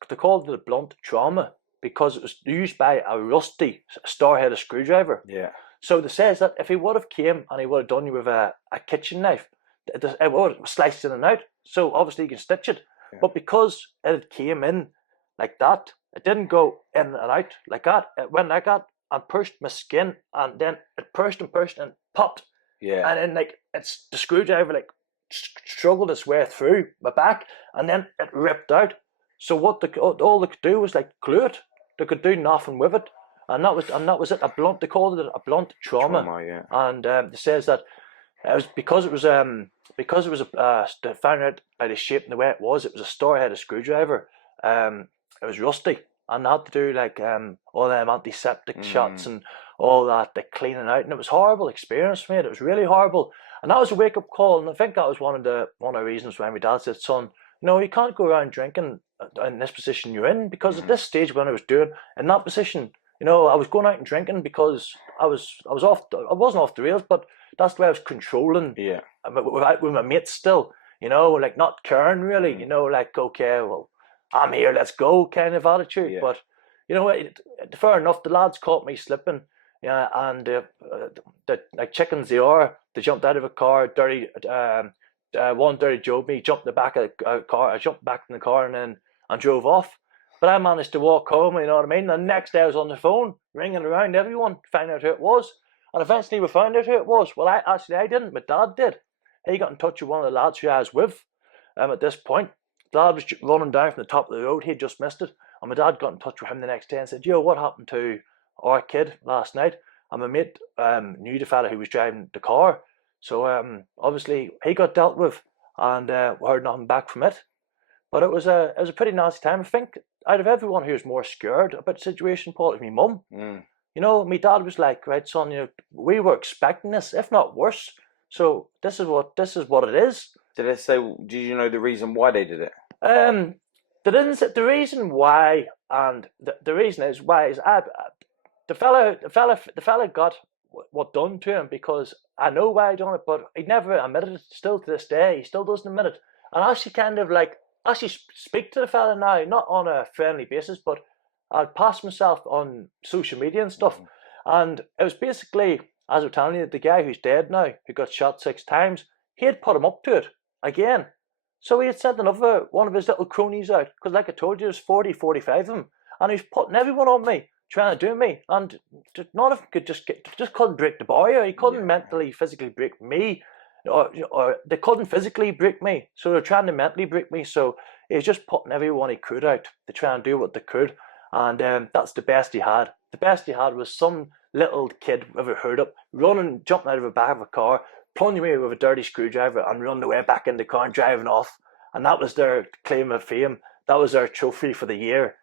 they called it a blunt trauma, because it was used by a rusty star-headed screwdriver. Yeah. So they says that if he would have came and he would have done you with a kitchen knife, it would have sliced in and out. So obviously you can stitch it. Yeah. But because it came in like that, it didn't go in and out like that. It went like that and pushed my skin, and then it pushed and popped. Yeah. And then like it's the screwdriver like struggled its way through my back, and then it ripped out. So all they could do was like glue it. They could do nothing with it. And that was it. They called it a blunt trauma. Yeah. And it says that it was because it was they found out by the shape and the way it was a star-headed screwdriver. It was rusty, and they had to do like all them antiseptic shots and all that, the cleaning out, and it was a horrible experience for me. It was really horrible, and that was a wake-up call. And I think that was one of the reasons why my dad said, "Son, you can't go around drinking in this position you're in," because at this stage when I was doing in that position. I was going out and drinking because I wasn't off the rails, but that's the way I was controlling. Yeah. With my mates still, like not caring really. Like, okay, well, I'm here, let's go, kind of attitude. Yeah. But fair enough, the lads caught me slipping. Yeah, and like chickens they are. They jumped out of a car, one dirty drove me, jumped in the back of a car. I jumped back in the car and drove off. But I managed to walk home, you know what I mean? The next day I was on the phone, ringing around everyone, finding out who it was. And eventually we found out who it was. Well, I didn't, my dad did. He got in touch with one of the lads who I was with at this point. The lad was running down from the top of the road, he'd just missed it. And my dad got in touch with him the next day and said, "Yo, what happened to our kid last night?" And my mate knew the fella who was driving the car. So obviously he got dealt with, and we heard nothing back from it. But it was a pretty nasty time. I think out of everyone who was more scared about the situation, Paul, it was my mum. My dad was like, "Right, son, we were expecting this, if not worse. So this is what it is." Did they say? Did you know the reason why they did it? They didn't say the reason why, and the reason is why is the fella got what done to him, because I know why he done it, but he never admitted it. Still to this day, he still doesn't admit it. And I actually speak to the fella now, not on a friendly basis, but I'd pass myself on social media and stuff. And it was basically, as I'm telling you, the guy who's dead now, who got shot 6 times, he had put him up to it again. So he had sent another one of his little cronies out, because like I told you, there's 40, 45 of them, and he's putting everyone on me, trying to do me, and none of them could just couldn't break the barrier. He couldn't mentally, physically break me. Or they couldn't physically break me, so they're trying to mentally break me. So he's just putting everyone he could out to try and do what they could, and that's the best he had. The best he had was some little kid with a hood up, jumping out of the back of a car, plunging me with a dirty screwdriver, and running away back in the car and driving off. And that was their claim of fame. That was their trophy for the year.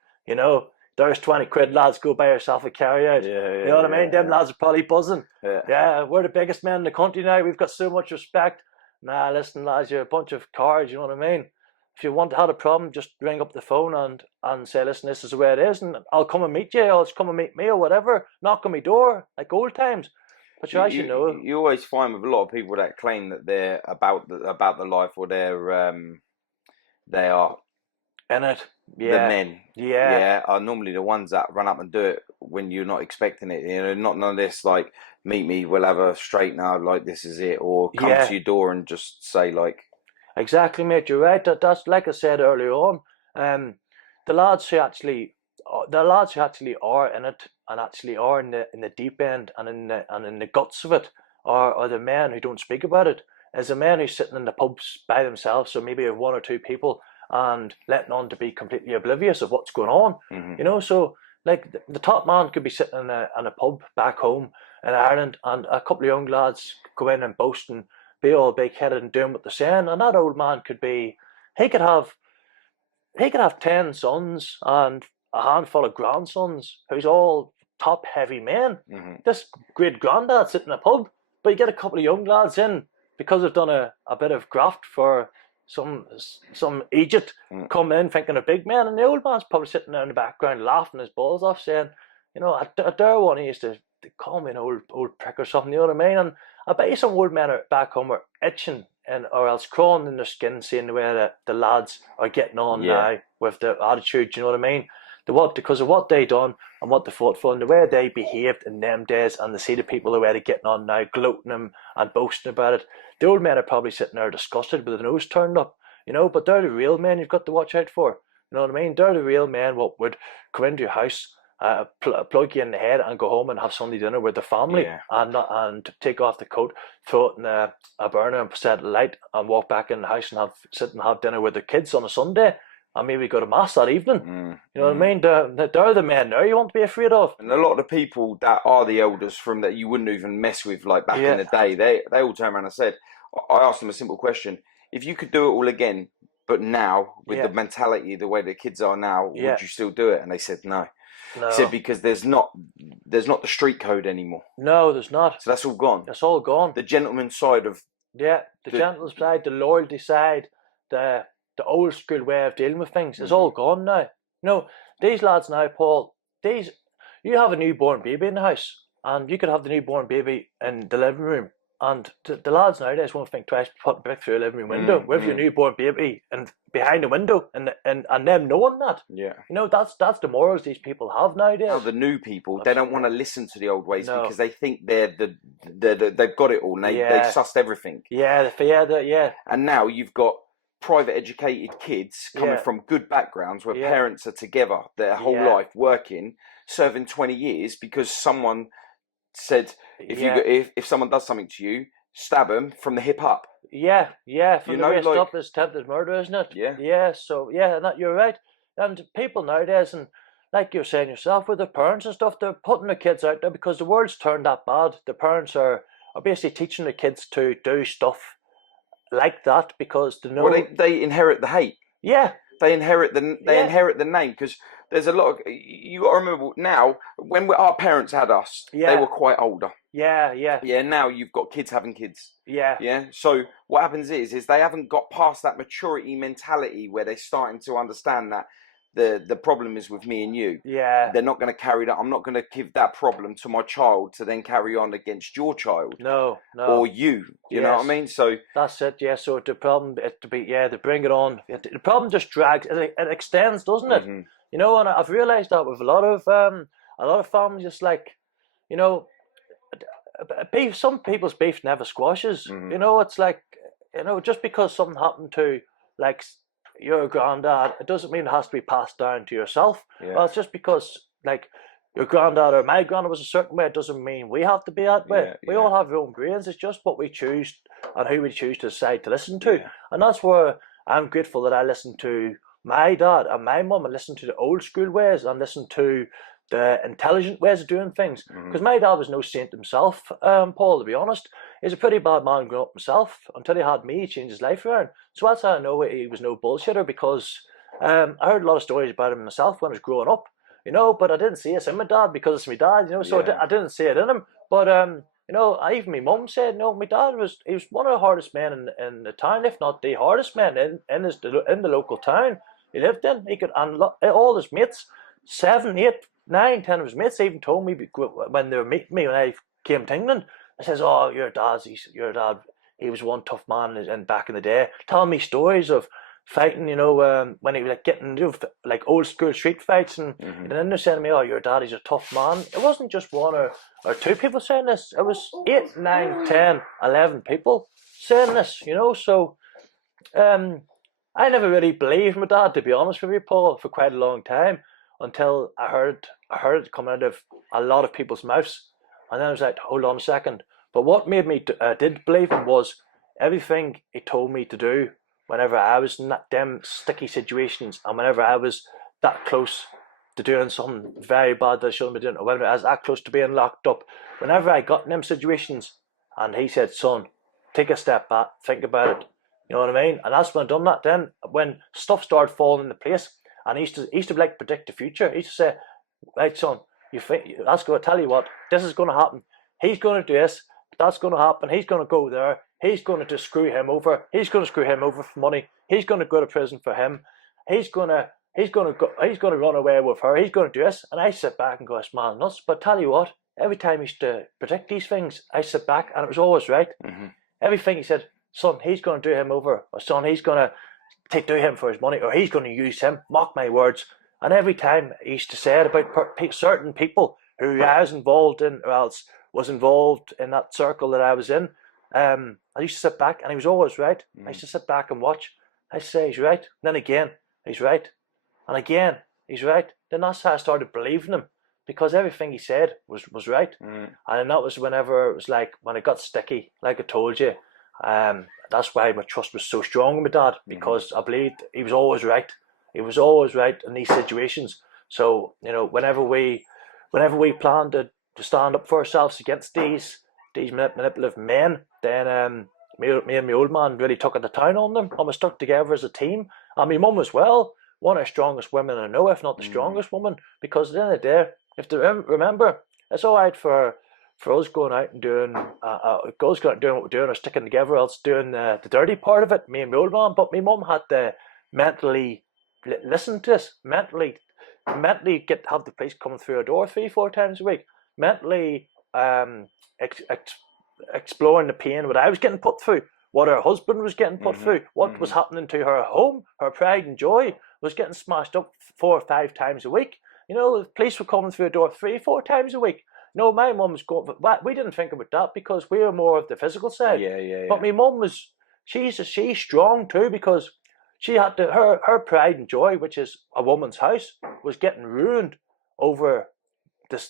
There's 20 quid, lads, go buy yourself a carryout. You know what I mean? Them lads are probably buzzing. Yeah, we're the biggest men in the country now. We've got so much respect. Nah, listen, lads, you're a bunch of cards, you know what I mean? if you want to have a problem, just ring up the phone and say, listen, this is the way it is, and I'll come and meet you, or come and meet me, or whatever. Knock on my door, like old times. But as you know, you always find with a lot of people that claim that they're about the life, or they are in it. The men, are normally the ones that run up and do it when you're not expecting it. You know, not none of this like, meet me, we'll have a straight now, like this is it, or come to your door and just say like. Exactly, mate. You're right. That's like I said earlier on. The lads who actually are in it, and actually are in the deep end and in the guts of it, are the men who don't speak about it. As the men who's sitting in the pubs by themselves, so maybe one or two people, and letting on to be completely oblivious of what's going on. You know, so like the top man could be sitting in a pub back home in Ireland, and a couple of young lads go in and boast and be all big headed and doing what they're saying, and that old man could have 10 sons and a handful of grandsons who's all top heavy men. This great granddad sitting in a pub, but you get a couple of young lads in because they've done a bit of graft for some Egypt, coming in thinking they're big men, and the old man's probably sitting there in the background laughing his balls off, saying, you know, I dare one, he used to call me an old prick or something, you know what I mean? And I bet you some old men back home are itching or else crawling in their skin, seeing the way that the lads are getting on now with their attitude, you know what I mean? Because of what they done and what they fought for and the way they behaved in them days, and they see the people the way they're getting on now, gloating them and boasting about it. The old men are probably sitting there disgusted with their nose turned up, you know, but they're the real men you've got to watch out for. You know what I mean? They're the real men what would come into your house, plug you in the head and go home and have Sunday dinner with the family, and take off the coat, throw it in a burner and set it light, and walk back in the house and sit and have dinner with their kids on a Sunday, and maybe go to mass that evening. You know what I mean? They're the men there you want to be afraid of. And a lot of the people that are the elders from that you wouldn't even mess with, like back in the day, they all turned around and said, I asked them a simple question: if you could do it all again, but now with the mentality, the way the kids are now, would you still do it? And they said no. No. He said because there's not the street code anymore. No, there's not. So that's all gone. That's all gone. The gentleman's side of the gentleman's side, the loyalty side, the old school way of dealing with things is all gone now. No, these lads now, Paul, you have a newborn baby in the house, and you could have the newborn baby in the living room, and the lads nowadays won't think twice putting brick through a living room window with your newborn baby and behind the window, and them knowing that. Yeah. You know, that's the morals these people have nowadays. Now the new people, they don't want to listen to the old ways because they think they've got it all, and they've sussed everything. Yeah. And now you've got private educated kids coming from good backgrounds where parents are together their whole life working, serving 20 years because someone said if someone does something to you, stab them from the hip up. Yeah. From the waist up is attempted murder, isn't it? Yeah. So and that you're right. And people nowadays, and like you're saying yourself, with their parents and stuff, they're putting their kids out there because the world's turned that bad. The parents are basically teaching the kids to do stuff like that because they know they inherit the hate. Yeah. They inherit the name, because there's a lot of, you got to remember now, when our parents had us, they were quite older. Yeah, now you've got kids having kids. Yeah. So what happens is they haven't got past that maturity mentality where they're starting to understand that the problem is with me and you. Yeah. They're not going to carry that. I'm not going to give that problem to my child to then carry on against your child. No. Or you. You know what I mean? So that's it. Yeah. So the problem they bring it on. The problem just drags. It extends, doesn't it? You know, and I've realised that with a lot of families, it's like, you know, beef. Some people's beef never squashes. You know, it's like, you know, just because something happened to like your granddad, it doesn't mean it has to be passed down to yourself. Well, it's just because like your granddad or my granddad was a certain way, it doesn't mean we have to be that way. We all have our own brains. It's just what we choose and who we choose to decide to listen to. And that's where I'm grateful that I listen to my dad and my mum and listen to the old school ways and listen to the intelligent ways of doing things. Because my dad was no saint himself, Paul, to be honest. He's a pretty bad man growing up himself until he had me. He changed his life around. So that's how I know he was no bullshitter, because I heard a lot of stories about him myself when I was growing up, you know, but I didn't see it in my dad because it's my dad, you know, so I didn't see it in him. But, you Even my mum said, my dad he was one of the hardest men in the town, if not the hardest man in the local town he lived in. He could, and all his mates, 7, 8, 9, 10 of his mates even told me when they were meeting me when I came to England, I says, "Oh, your dad, he was one tough man in back in the day," telling me stories of fighting, when he was getting like old school street fights, and then they're saying to me, "Oh, your dad, he's a tough man." It wasn't just one or two people saying this. It was 8, 9, 10, 11 people saying this, So I never really believed my dad, to be honest with you, Paul, for quite a long time, until I heard it coming out of a lot of people's mouths, and then I was like, "Hold on a second." But what made me did believe him was everything he told me to do whenever I was in them sticky situations, and whenever I was that close to doing something very bad that I shouldn't be doing, or whenever I was that close to being locked up, whenever I got in them situations, and he said, "Son, take a step back, think about it." You know what I mean? And that's when I done that. Then when stuff started falling into place, and he used to like predict the future. He used to say, "Right, son, that's going to tell you what, this is going to happen. He's going to do this. That's going to happen. He's going to go there. He's going to just screw him over. He's going to screw him over for money. He's going to go to prison for him. He's going to run away with her. He's going to do this." And I sit back and go, "This man nuts." But tell you what, every time he used to predict these things, I sit back and it was always right. Everything he said, "Son, he's going to do him over," or "Son, he's going to do him for his money," or "He's going to use him." Mock my words. And every time he used to say it about certain people who I was involved in, or else was involved in that circle that I was in, I used to sit back, and he was always right. I used to sit back and watch. I say, "He's right." And then again, "He's right." And again, "He's right." Then that's how I started believing him, because everything he said was right. And that was whenever it was like, when it got sticky, like I told you, that's why my trust was so strong in my dad, because I believed he was always right. He was always right in these situations. So, whenever we planned to stand up for ourselves against these manipulative men, then me and my old man really took it to town on them, and we stuck together as a team. And my mum as well, one of the strongest women I know, if not the strongest woman, because at the end of the day, if they remember, it's all right for us going out and doing what we're doing, or sticking together, else doing the dirty part of it, me and my old man. But my mum had to mentally listen to us, mentally have the police coming through our door 3, 4 times a week, mentally exploring the pain what I was getting put through, what her husband was getting put through, what was happening to her home, her pride and joy was getting smashed up 4 or 5 times a week. The police were coming through the door 3, 4 times a week. My mum's going. We didn't think about that because we were more of the physical side. Yeah. But my mum was. She's strong too, because she had her pride and joy, which is a woman's house, was getting ruined over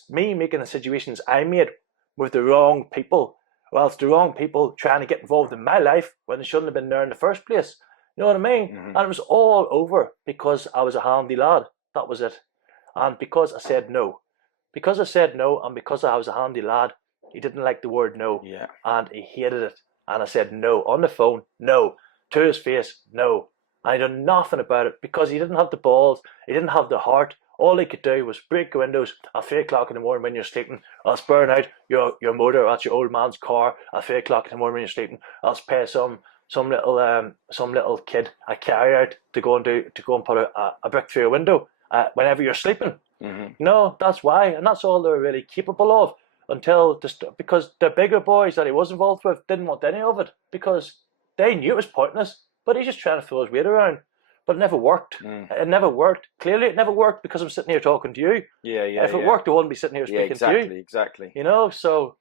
me making the situations I made with the wrong people. Well, it's the wrong people trying to get involved in my life when they shouldn't have been there in the first place. You know what I mean? And it was all over because I was a handy lad. That was it. And because I said no. Because I said no, and because I was a handy lad, he didn't like the word no. Yeah. And he hated it. And I said no. On the phone, no. To his face, no. And he did nothing about it because he didn't have the balls. He didn't have the heart. All he could do was break the windows at 3 o'clock in the morning when you're sleeping. Else burn out your motor at your old man's car at 3 o'clock in the morning when you're sleeping. Else pay some little kid a carry out to go and put a brick through a window whenever you're sleeping. No, that's why, and that's all they're really capable of. Because the bigger boys that he was involved with didn't want any of it because they knew it was pointless. But he's just trying to throw his weight around. But it never worked. It never worked. Clearly, it never worked because I'm sitting here talking to you. Yeah. If it worked, I wouldn't be sitting here speaking to you. Exactly. So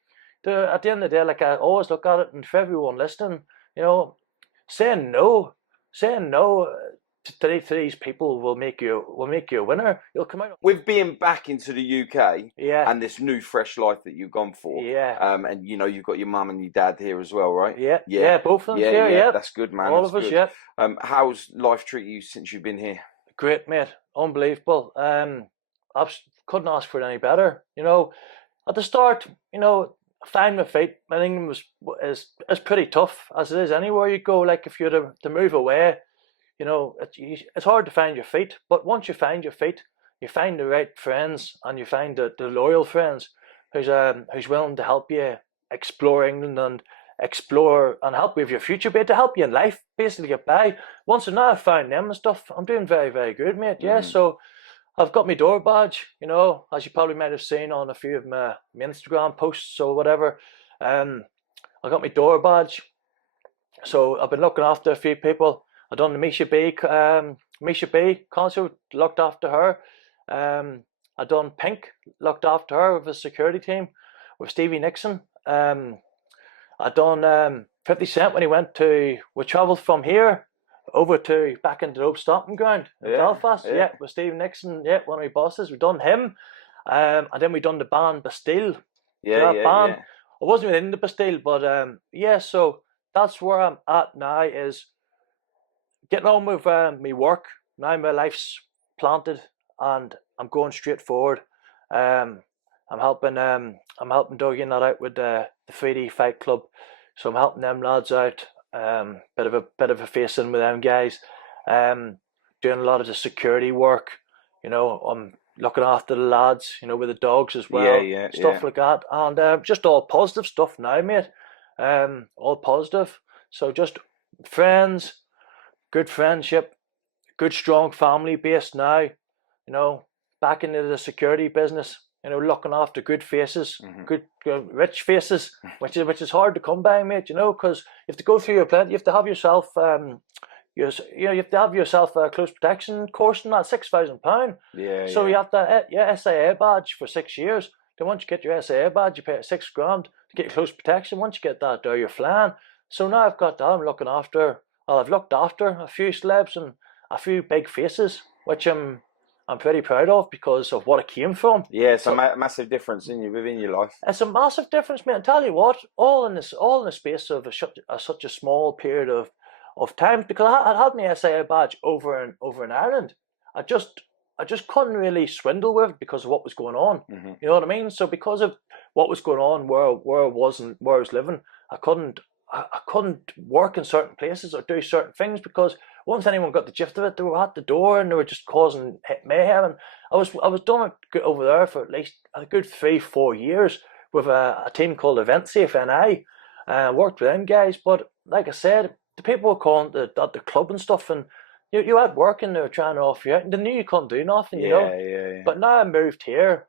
at the end of the day, like, I always look at it, and for everyone listening, saying no to these people will make you a winner. You'll come out with being back into the UK, yeah, and this new fresh life that you've gone for, yeah, and you've got your mum and your dad here as well, right? Yeah, both of them here, yeah. That's good, man. All that's of us, good. yeah. How's life treated you since you've been here? Great, mate. Unbelievable. I couldn't ask for it any better. At the start, finding my feet in England is pretty tough, as it is anywhere you go. Like, if you're to move away, it's hard to find your feet. But once you find your feet, you find the right friends, and you find the loyal friends who's willing to help you explore England and explore and help with your future, mate, to help you in life, basically get by. Once now I've found them and stuff, I'm doing very, very good, mate. Yeah, so I've got my door badge, you know, as you probably might have seen on a few of my Instagram posts or whatever. I got my door badge. So I've been looking after a few people. I done the Misha B concert, looked after her. I done Pink, looked after her with the security team with Stevie Nixon. I done 50 Cent when we travelled from here over to back into the old stomping ground in Belfast. Yeah, with Stevie Nixon, one of my bosses. We done him. And then we done the band Bastille. I wasn't even in the Bastille, but so that's where I'm at now, is getting on with my work. Now my life's planted and I'm going straight forward. I'm helping Dougie and that out with the 3D Fight Club. So I'm helping them lads out. Bit of a face in with them guys. Doing a lot of the security work. You know, I'm looking after the lads, you know, with the dogs as well. Stuff like that. And just all positive stuff now, mate. All positive. So just friends, good friendship, good strong family base now. You know, back into the security business. You know, looking after good faces, good rich faces, which is hard to come by, mate. You know, because you have to go through your plan. You have to have yourself, you have to have yourself a close protection course, and that's £6,000. So you have to SIA badge for 6 years. Then once you get your SIA badge, you pay £6,000 to get your close protection. Once you get that, there you're flying. So now I've got that. I've looked after a few celebs and a few big faces, which I'm pretty proud of because of what it came from. Yeah, it's a massive difference within your life. It's a massive difference, mate. I tell you what, all in the space of such a small period of time, because I had my SIA badge over in Ireland. I just couldn't really swindle with it because of what was going on. You know what I mean? So because of what was going on where I was living, I couldn't work in certain places or do certain things because once anyone got the gist of it, they were at the door and they were just causing mayhem. And I was doing it over there for at least a good 3-4 years with a team called Event Safe NI. Worked with them guys, but like I said, the people were calling at the club and stuff, and you had work and they were trying to offer you out, and they knew you couldn't do nothing, you know. Yeah. But now I moved here.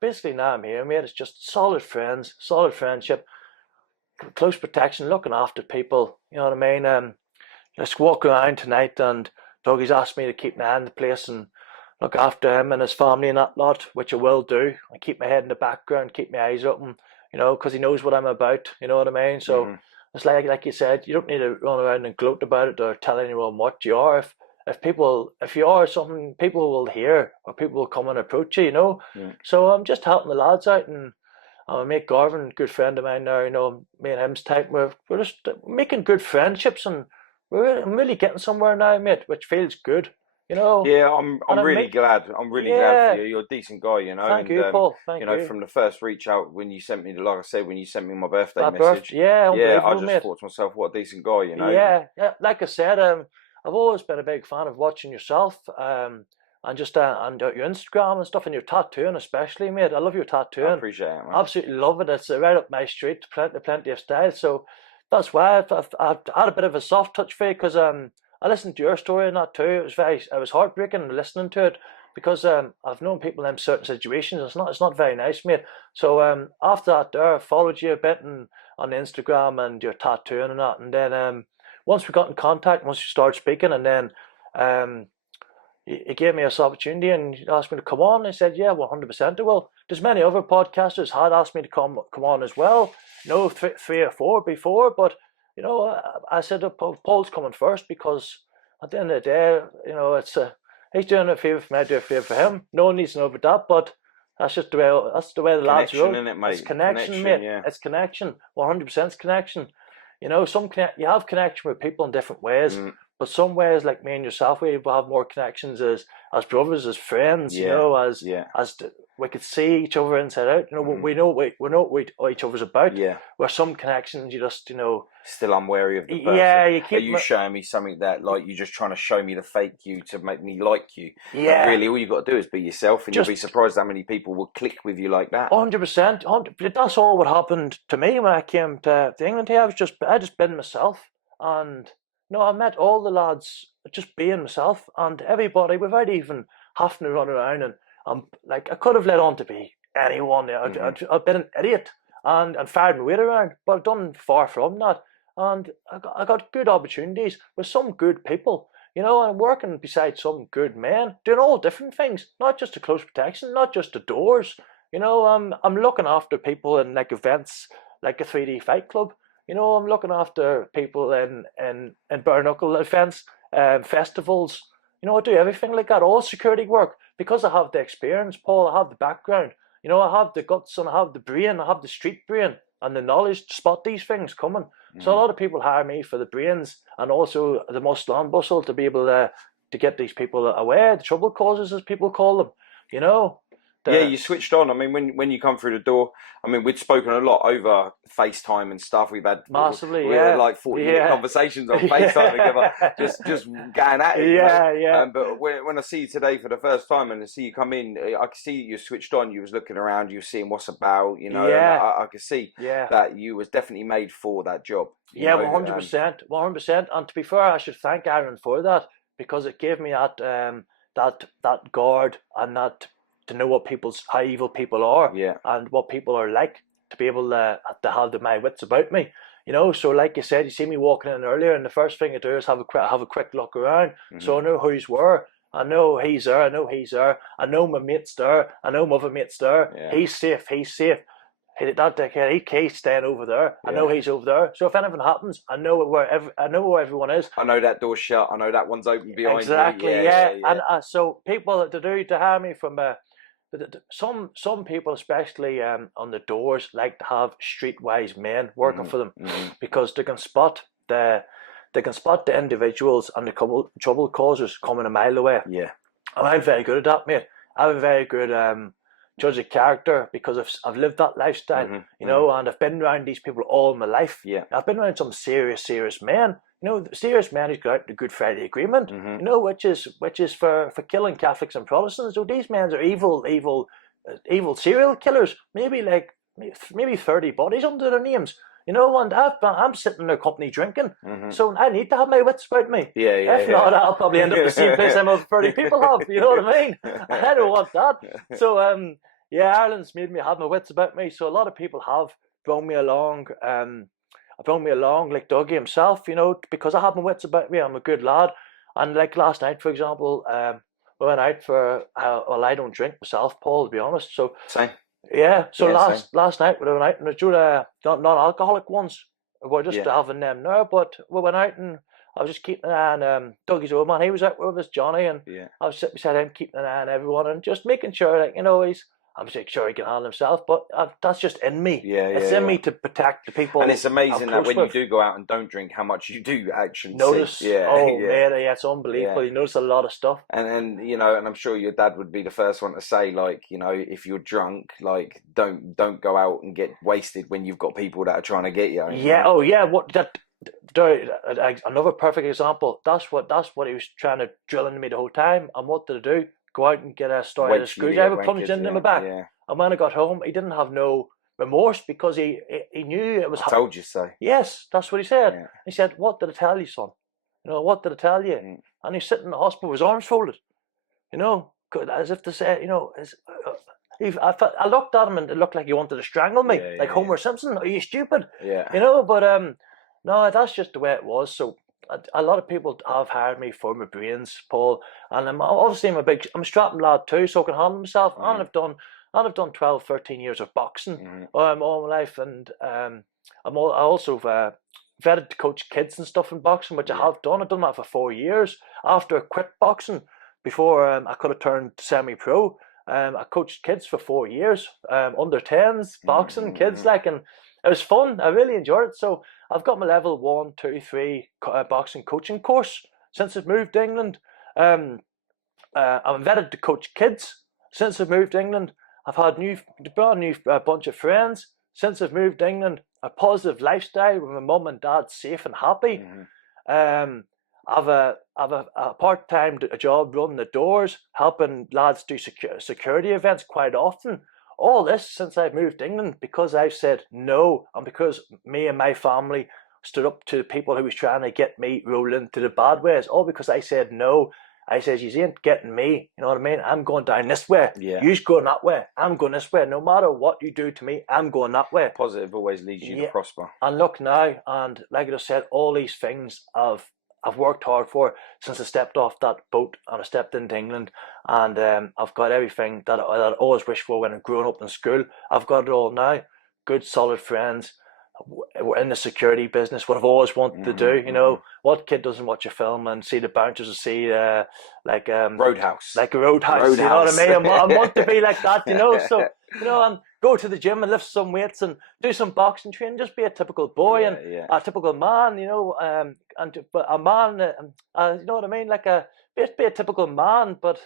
Basically now I'm here, mate. It's just solid friends, solid friendship, close protection, looking after people. You know what I mean? Just walk around tonight, and Dougie's asked me to keep an eye on the place and look after him and his family and that lot, which I will do. I keep my head in the background, keep my eyes open, you know, because he knows what I'm about. You know what I mean? So it's like you said, you don't need to run around and gloat about it or tell anyone what you are. If you are something, people will hear, or people will come and approach you. You know. So I'm just helping the lads out, and my mate Garvin, good friend of mine now. You know, me and him's type. We're just making good friendships, and I'm really getting somewhere now, mate, which feels good, you know. Yeah, I'm really glad. I'm really glad for you. You're a decent guy, you know. Thank you, Paul. Thank you. You know, from the first reach out when you sent me, like I said, when you sent me my birthday message. I just thought to myself, what a decent guy, you know. Yeah. Like I said, I've always been a big fan of watching yourself, and just and your Instagram and stuff, and your tattooing especially, mate. I love your tattooing. I appreciate it, man. Absolutely love it. It's right up my street. Plenty of style. So that's why I've had a bit of a soft touch for you, because I listened to your story and that too. It was heartbreaking listening to it, because I've known people in certain situations. It's not very nice, mate. So after that, I followed you a bit on Instagram and your tattooing and that, and then once we got in contact, once you started speaking, and then he gave me this opportunity and he asked me to come on. I said, yeah, 100% I will. There's many other podcasters had asked me to come on as well. You know, 3 or 4 before, but you know, I said Paul's coming first, because at the end of the day, you know, it's he's doing a favour for me, I do a favour for him. No one needs to know about that, but that's just the way the lads roll. It's connection, mate. Yeah. It's connection. 100% connection. You know, you have connection with people in different ways. But some ways, like me and yourself, we have more connections as brothers, as friends, you know, as we could see each other inside out. We know what each other's about. Yeah. Where some connections, you just still unwary of the person. Yeah, you keep. Are you showing me something that like you're just trying to show me the fake you to make me like you? Yeah. But really, all you got to do is be yourself, and you'll be surprised how many people will click with you like that. 100%. That's all what happened to me when I came to England here. I just been myself, and I met all the lads just being myself, and everybody without even having to run around and I could have let on to be anyone. I've been an idiot and fired my weight around, but I've done far from that, and I got good opportunities with some good people. I'm working beside some good men, doing all different things, not just the close protection, not just the doors. I'm looking after people in like events, like a 3D Fight Club. I'm looking after people in bare knuckle events, festivals. I do everything like that, all security work, because I have the experience, Paul. I have the background. I have the guts and I have the brain. I have the street brain and the knowledge to spot these things coming. So a lot of people hire me for the brains and also the muscle and bustle to be able to get these people away, the trouble causers, as people call them. You switched on. I mean, when you come through the door, I mean, we'd spoken a lot over FaceTime and stuff. We've had massively, we had like 40-minute conversations on FaceTime together, just going at it. But when I see you today for the first time and I see you come in, I can see you switched on. You was looking around, you were seeing what's about, and I could see that you was definitely made for that job. 100%. And to be fair, I should thank Aaron for that, because it gave me that guard and that. To know how evil people are, and what people are like, to be able to have my wits about me, So like you said, you see me walking in earlier, and the first thing I do is have a quick look around, so I know who's where. I know he's there. I know he's there. I know my mate's there. I know my other mate's there. Yeah. He's safe. That dickhead, he's staying over there. I know he's over there. So if anything happens, I know where everyone is. I know that door's shut. I know that one's open behind you. Exactly. Yeah. And so people to hire me from. Some people, especially on the doors, like to have streetwise men working for them, because they can spot the individuals and the trouble causers coming a mile away. Yeah, and I'm very good at that, mate. I'm a very good judge of character, because I've lived that lifestyle, and I've been around these people all my life. Yeah, I've been around some serious men. Serious men who's got out the Good Friday Agreement, which is for killing Catholics and Protestants. So these men are evil serial killers. Maybe 30 bodies under their names. And I'm sitting in their company drinking. So I need to have my wits about me. If not, I'll probably end up the same place them other 30 people have. You know what I mean? I don't want that. So Ireland's made me have my wits about me. So a lot of people have brought me along. Like Dougie himself, because I have my wits about me. I'm a good lad. And like last night, for example, we went out for, I don't drink myself, Paul, to be honest. So same. Yeah. So last night we went out and we non-alcoholic ones. We're just having them now, but we went out and I was just keeping an eye on Dougie's old man. He was out with us, Johnny, and I was sitting beside him, keeping an eye on everyone and just making sure that I'm sure he can handle himself, but that's just in me. It's in me to protect the people. And it's amazing that when you do go out and don't drink, how much you do actually notice. Man, it's unbelievable. You notice a lot of stuff. And and I'm sure your dad would be the first one to say, like, if you're drunk, like, don't go out and get wasted when you've got people that are trying to get you. Another perfect example. That's what he was trying to drill into me the whole time. And what did I do? Go out and get a screwdriver plunged into my back. And when I got home, he didn't have no remorse, because he knew it was. I told you so. Yes, that's what he said. He said, "What did I tell you, son? What did I tell you?" And he's sitting in the hospital with his arms folded, as if to say, I looked at him and it looked like he wanted to strangle me, like Homer Simpson. Are you stupid? But no, that's just the way it was. So a lot of people have hired me for my brains, Paul, and I'm a strapping lad too, so I can handle myself. And I've done 12, 13 years of boxing all my life, and I also vetted to coach kids and stuff in boxing, which I have done. I've done that for 4 years. After I quit boxing, before I could have turned semi-pro, I coached kids for 4 years, under 10s, boxing, kids, and it was fun. I really enjoyed it. So I've got my level 1, 2, 3 boxing coaching course since I've moved to England. I'm vetted to coach kids since I've moved to England. I've had brand new bunch of friends since I've moved to England. A positive lifestyle with my mum and dad safe and happy. I've a part-time job running the doors, helping lads do security events quite often. All this since I've moved to England because I've said no, and because me and my family stood up to the people who was trying to get me rolling to the bad ways. All because I said no. I says, you ain't getting me. You know what I mean? I'm going down this way. Yeah. You's going that way. I'm going this way. No matter what you do to me, I'm going that way. Positive always leads you to prosper. And look now, and like I just said, all these things I've worked hard for since I stepped off that boat and I stepped into England, and I've got everything that I always wished for when I grew up in school. I've got it all now. Good, solid friends. We're in the security business, what I've always wanted to do. You know, what kid doesn't watch a film and see the bouncers and see Roadhouse, like a roadhouse. You know what I mean? I want to be like that. You know, so you know, and go to the gym and lift some weights and do some boxing training. Just be a typical boy and a typical man. You know, but a man. You know what I mean? Like be a typical man, but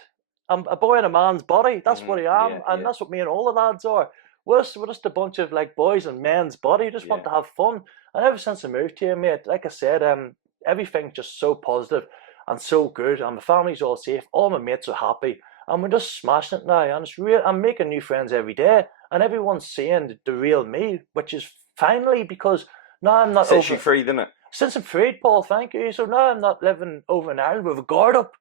I'm a boy in a man's body. That's what I am, and that's what me and all the lads are. We're just a bunch of like boys in men's body who just want to have fun. And ever since I moved here, mate, like I said, everything's just so positive and so good. And my family's all safe. All my mates are happy. And we're just smashing it now. And it's real. I'm making new friends every day. And everyone's seeing the real me, which is finally because now I'm not Sets you free, doesn't it? Since I'm freed, Paul, thank you. So now I'm not living over in Ireland with a guard up.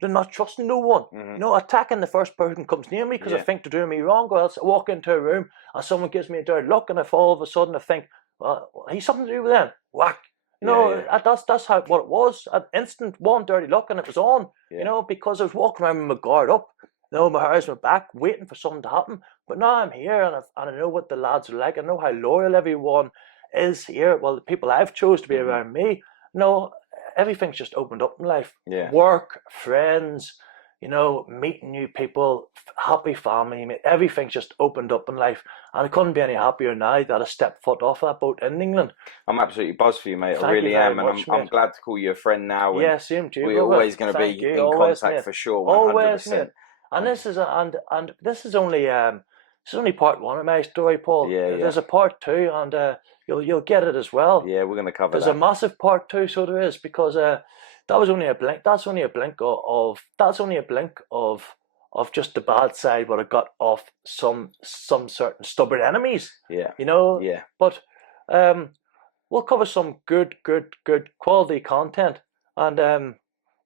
They're not trusting no one. You know, attacking the first person who comes near me because I think they're doing me wrong. Or else I walk into a room and someone gives me a dirty look, and if all of a sudden I think, well, he's something to do with them. Whack. You know, that's how what it was. An instant one dirty look and it was on. You know, because I was walking around with my guard up. You know, my hair's my back, waiting for something to happen. But now I'm here and I know what the lads are like. I know how loyal everyone is here. Well, the people I've chose to be around me. No. Everything's just opened up in life. Work, friends, you know, meeting new people, happy family. Everything's just opened up in life. And I couldn't be any happier now that I stepped foot off that boat in England. I'm absolutely buzzed for you, mate. I really am. And I'm glad to call you a friend now. Yeah, same to you. We're always going to be in contact for sure. 100%. Always, mate. And this is this is only part one of my story, Paul. There's a part two, and you'll get it as well. Yeah, we're going to cover There's a massive part two, so there is, because that was only a blink. That's only a blink of just the bad side what I got off some certain stubborn enemies. Yeah. You know. Yeah. But we'll cover some good quality content, and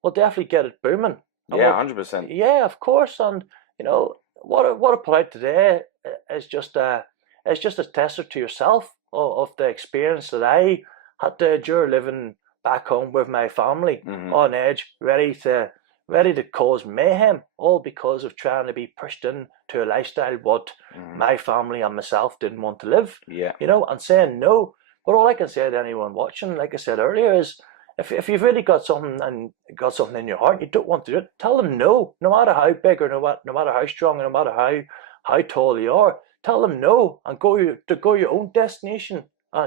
we'll definitely get it booming. Yeah, 100%. Yeah, of course, and you know what I put out today is just a tester to yourself of the experience that I had to endure living back home with my family on edge, ready to cause mayhem, all because of trying to be pushed into a lifestyle what my family and myself didn't want to live. Yeah, you know, and saying no. But all I can say to anyone watching, like I said earlier, is if you've really got something in your heart, you don't want to do it, tell them no. No matter how big or no matter how strong, no matter how tall you are, tell them no and go your own destination,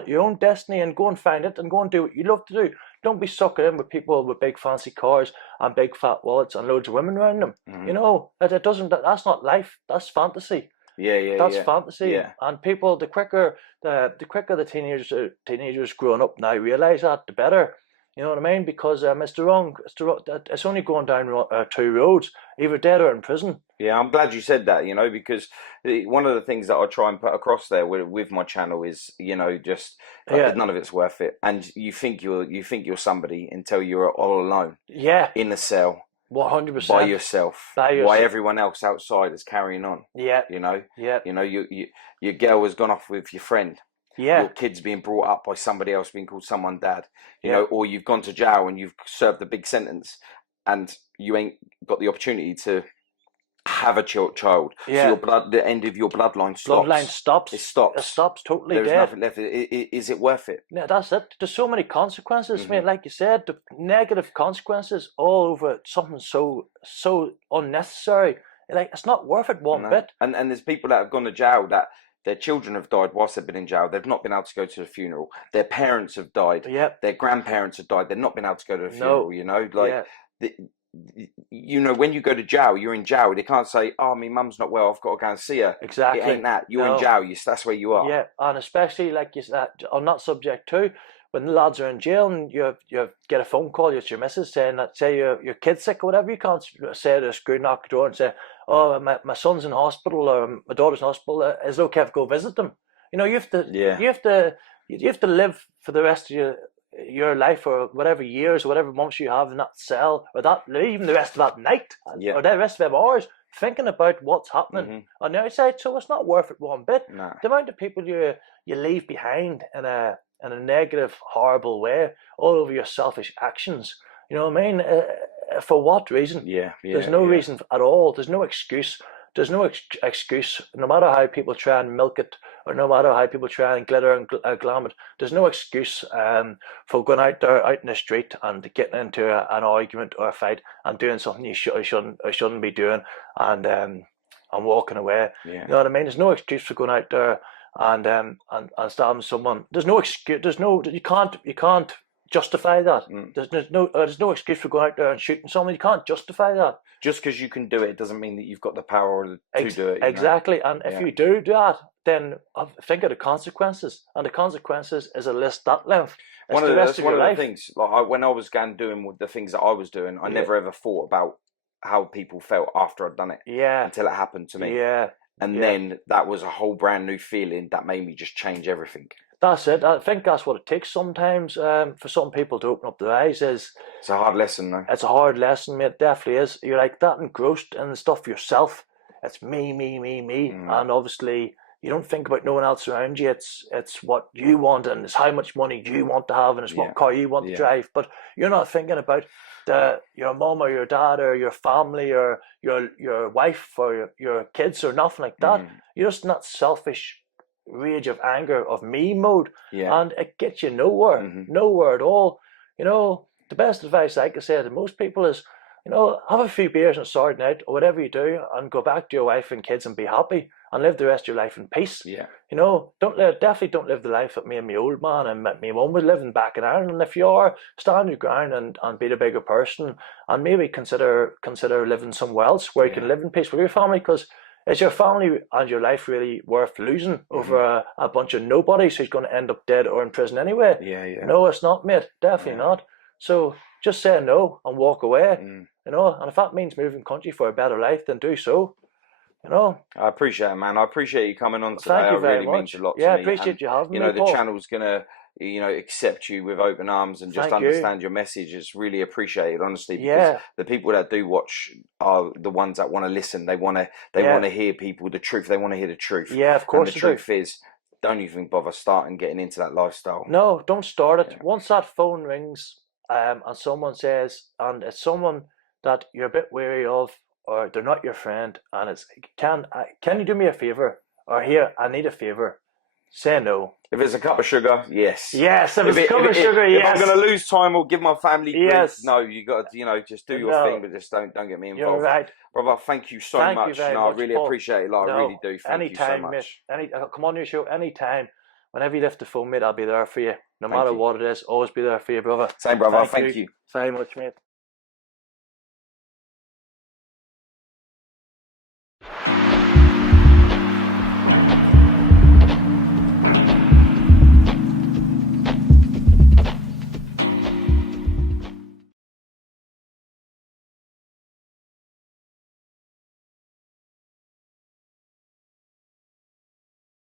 your own destiny, and go and find it and go and do what you love to do. Don't be sucking in with people with big fancy cars and big fat wallets and loads of women around them. You know, that's not life. That's fantasy. That's fantasy. Yeah. And people, the quicker the teenagers growing up now realize that, the better. You know what I mean? Because it's only going down two roads, either dead or in prison. Yeah, I'm glad you said that, you know, because one of the things that I try and put across there with my channel is, you know, just none of it's worth it. And you think you're somebody until you're all alone. Yeah. In the cell. 100%. By yourself. While everyone else outside is carrying on. Yeah. You know? Yeah. You know, your girl has gone off with your friend. Yeah. Your kid's being brought up by somebody else being called someone dad. You know, or you've gone to jail and you've served a big sentence and you ain't got the opportunity to have a child. Yeah. So the end of your bloodline stops. It stops. It stops totally. There's dead. nothing left. Is it worth it? Yeah, that's it. There's so many consequences, mate. Like you said, the negative consequences all over something so unnecessary. Like, it's not worth it one bit. And there's people that have gone to jail that their children have died whilst they've been in jail. They've not been able to go to the funeral. Their parents have died. Yep. Their grandparents have died. They've not been able to go to the funeral. You know, like you know, when you go to jail, you're in jail. They can't say, "Oh, my mum's not well. I've got to go and see her." Exactly. It ain't that. You're in jail. That's where you are. Yeah, and especially like you said, on that subject too, when the lads are in jail and you get a phone call, it's your missus saying that, say your kid's sick or whatever, you can't say to screw knock the door and say, "Oh, my son's in hospital or my daughter's in hospital. Is it okay if I go visit them?" You know, you have to live for the rest of your life, or whatever years or whatever months you have in that cell, or that even the rest of that night, or the rest of them hours, thinking about what's happening on the outside. So it's not worth it one bit. No. The amount of people you leave behind in a negative, horrible way, all over your selfish actions. You know what I mean? For what reason? There's no reason at all. There's no excuse. There's no excuse, no matter how people try and milk it, or no matter how people try and glitter and glam it. There's no excuse for going out there, out in the street, and getting into an argument or a fight and doing something you shouldn't be doing, and walking away. You know what I mean? There's no excuse for going out there and stabbing someone. There's no excuse. You can't justify that. There's no excuse for going out there and shooting someone. You can't justify that. Just because you can do it doesn't mean that you've got the power to do it. Exactly. And if you do that, then think of the consequences. And the consequences is a list that length. One of the things, like when I was doing the things that I was doing, I never ever thought about how people felt after I'd done it. Until it happened to me. Then that was a whole brand new feeling that made me just change everything. That's it. I think that's what it takes sometimes for some people to open up their eyes. It's a hard lesson, though. It's a hard lesson, mate. It definitely is. You're like that engrossed in the stuff yourself. It's me. And obviously, you don't think about no one else around you. It's what you want, and it's how much money you want to have, and it's what car you want to drive. But you're not thinking about your mum or your dad or your family or your wife or your kids or nothing like that. You're just in that selfish rage of anger of me mode, and it gets you nowhere at all. You know, the best advice I could say to most people is, you know, have a few beers and sort it out, or whatever you do, and go back to your wife and kids and be happy and live the rest of your life in peace. You know, definitely don't live the life that me and my old man and my mum was living back in Ireland. And if you are, stand your ground and be the bigger person, and maybe consider living somewhere else where you can live in peace with your family, because is your family and your life really worth losing over a bunch of nobodies who's going to end up dead or in prison anyway? No, it's not, mate. Definitely not. So just say no and walk away. You know, and if that means moving country for a better life, then do so. You know, I appreciate it, man. I appreciate you coming on today. Thank you very much. Means a lot to me. I appreciate you having me. You know, the channel's gonna, you know, accept you with open arms and just understand your message. It's really appreciated, honestly, because the people that do watch are the ones that want to listen. They want to hear people the truth. They want to hear the truth. Of course. And the truth is, don't even bother getting into that lifestyle. No, don't start it. Once that phone rings, and someone says, and it's someone that you're a bit wary of, or they're not your friend, and it's can you do me a favor, or here, I need a favor. Say no. If it's a cup of sugar, yes. Yes, if it's a cup of sugar, yes. If I'm going to lose time or give my family grief, yes. No, you got to, you know, just do your thing, but just don't get me involved. You're right. Brother, thank you so much. I really appreciate it. Like, I really do. Thank you so much. Mate, come on your show anytime. Whenever you lift the phone, mate, I'll be there for you. No matter what it is, always be there for you, brother. Same, brother. Thank you very much, mate.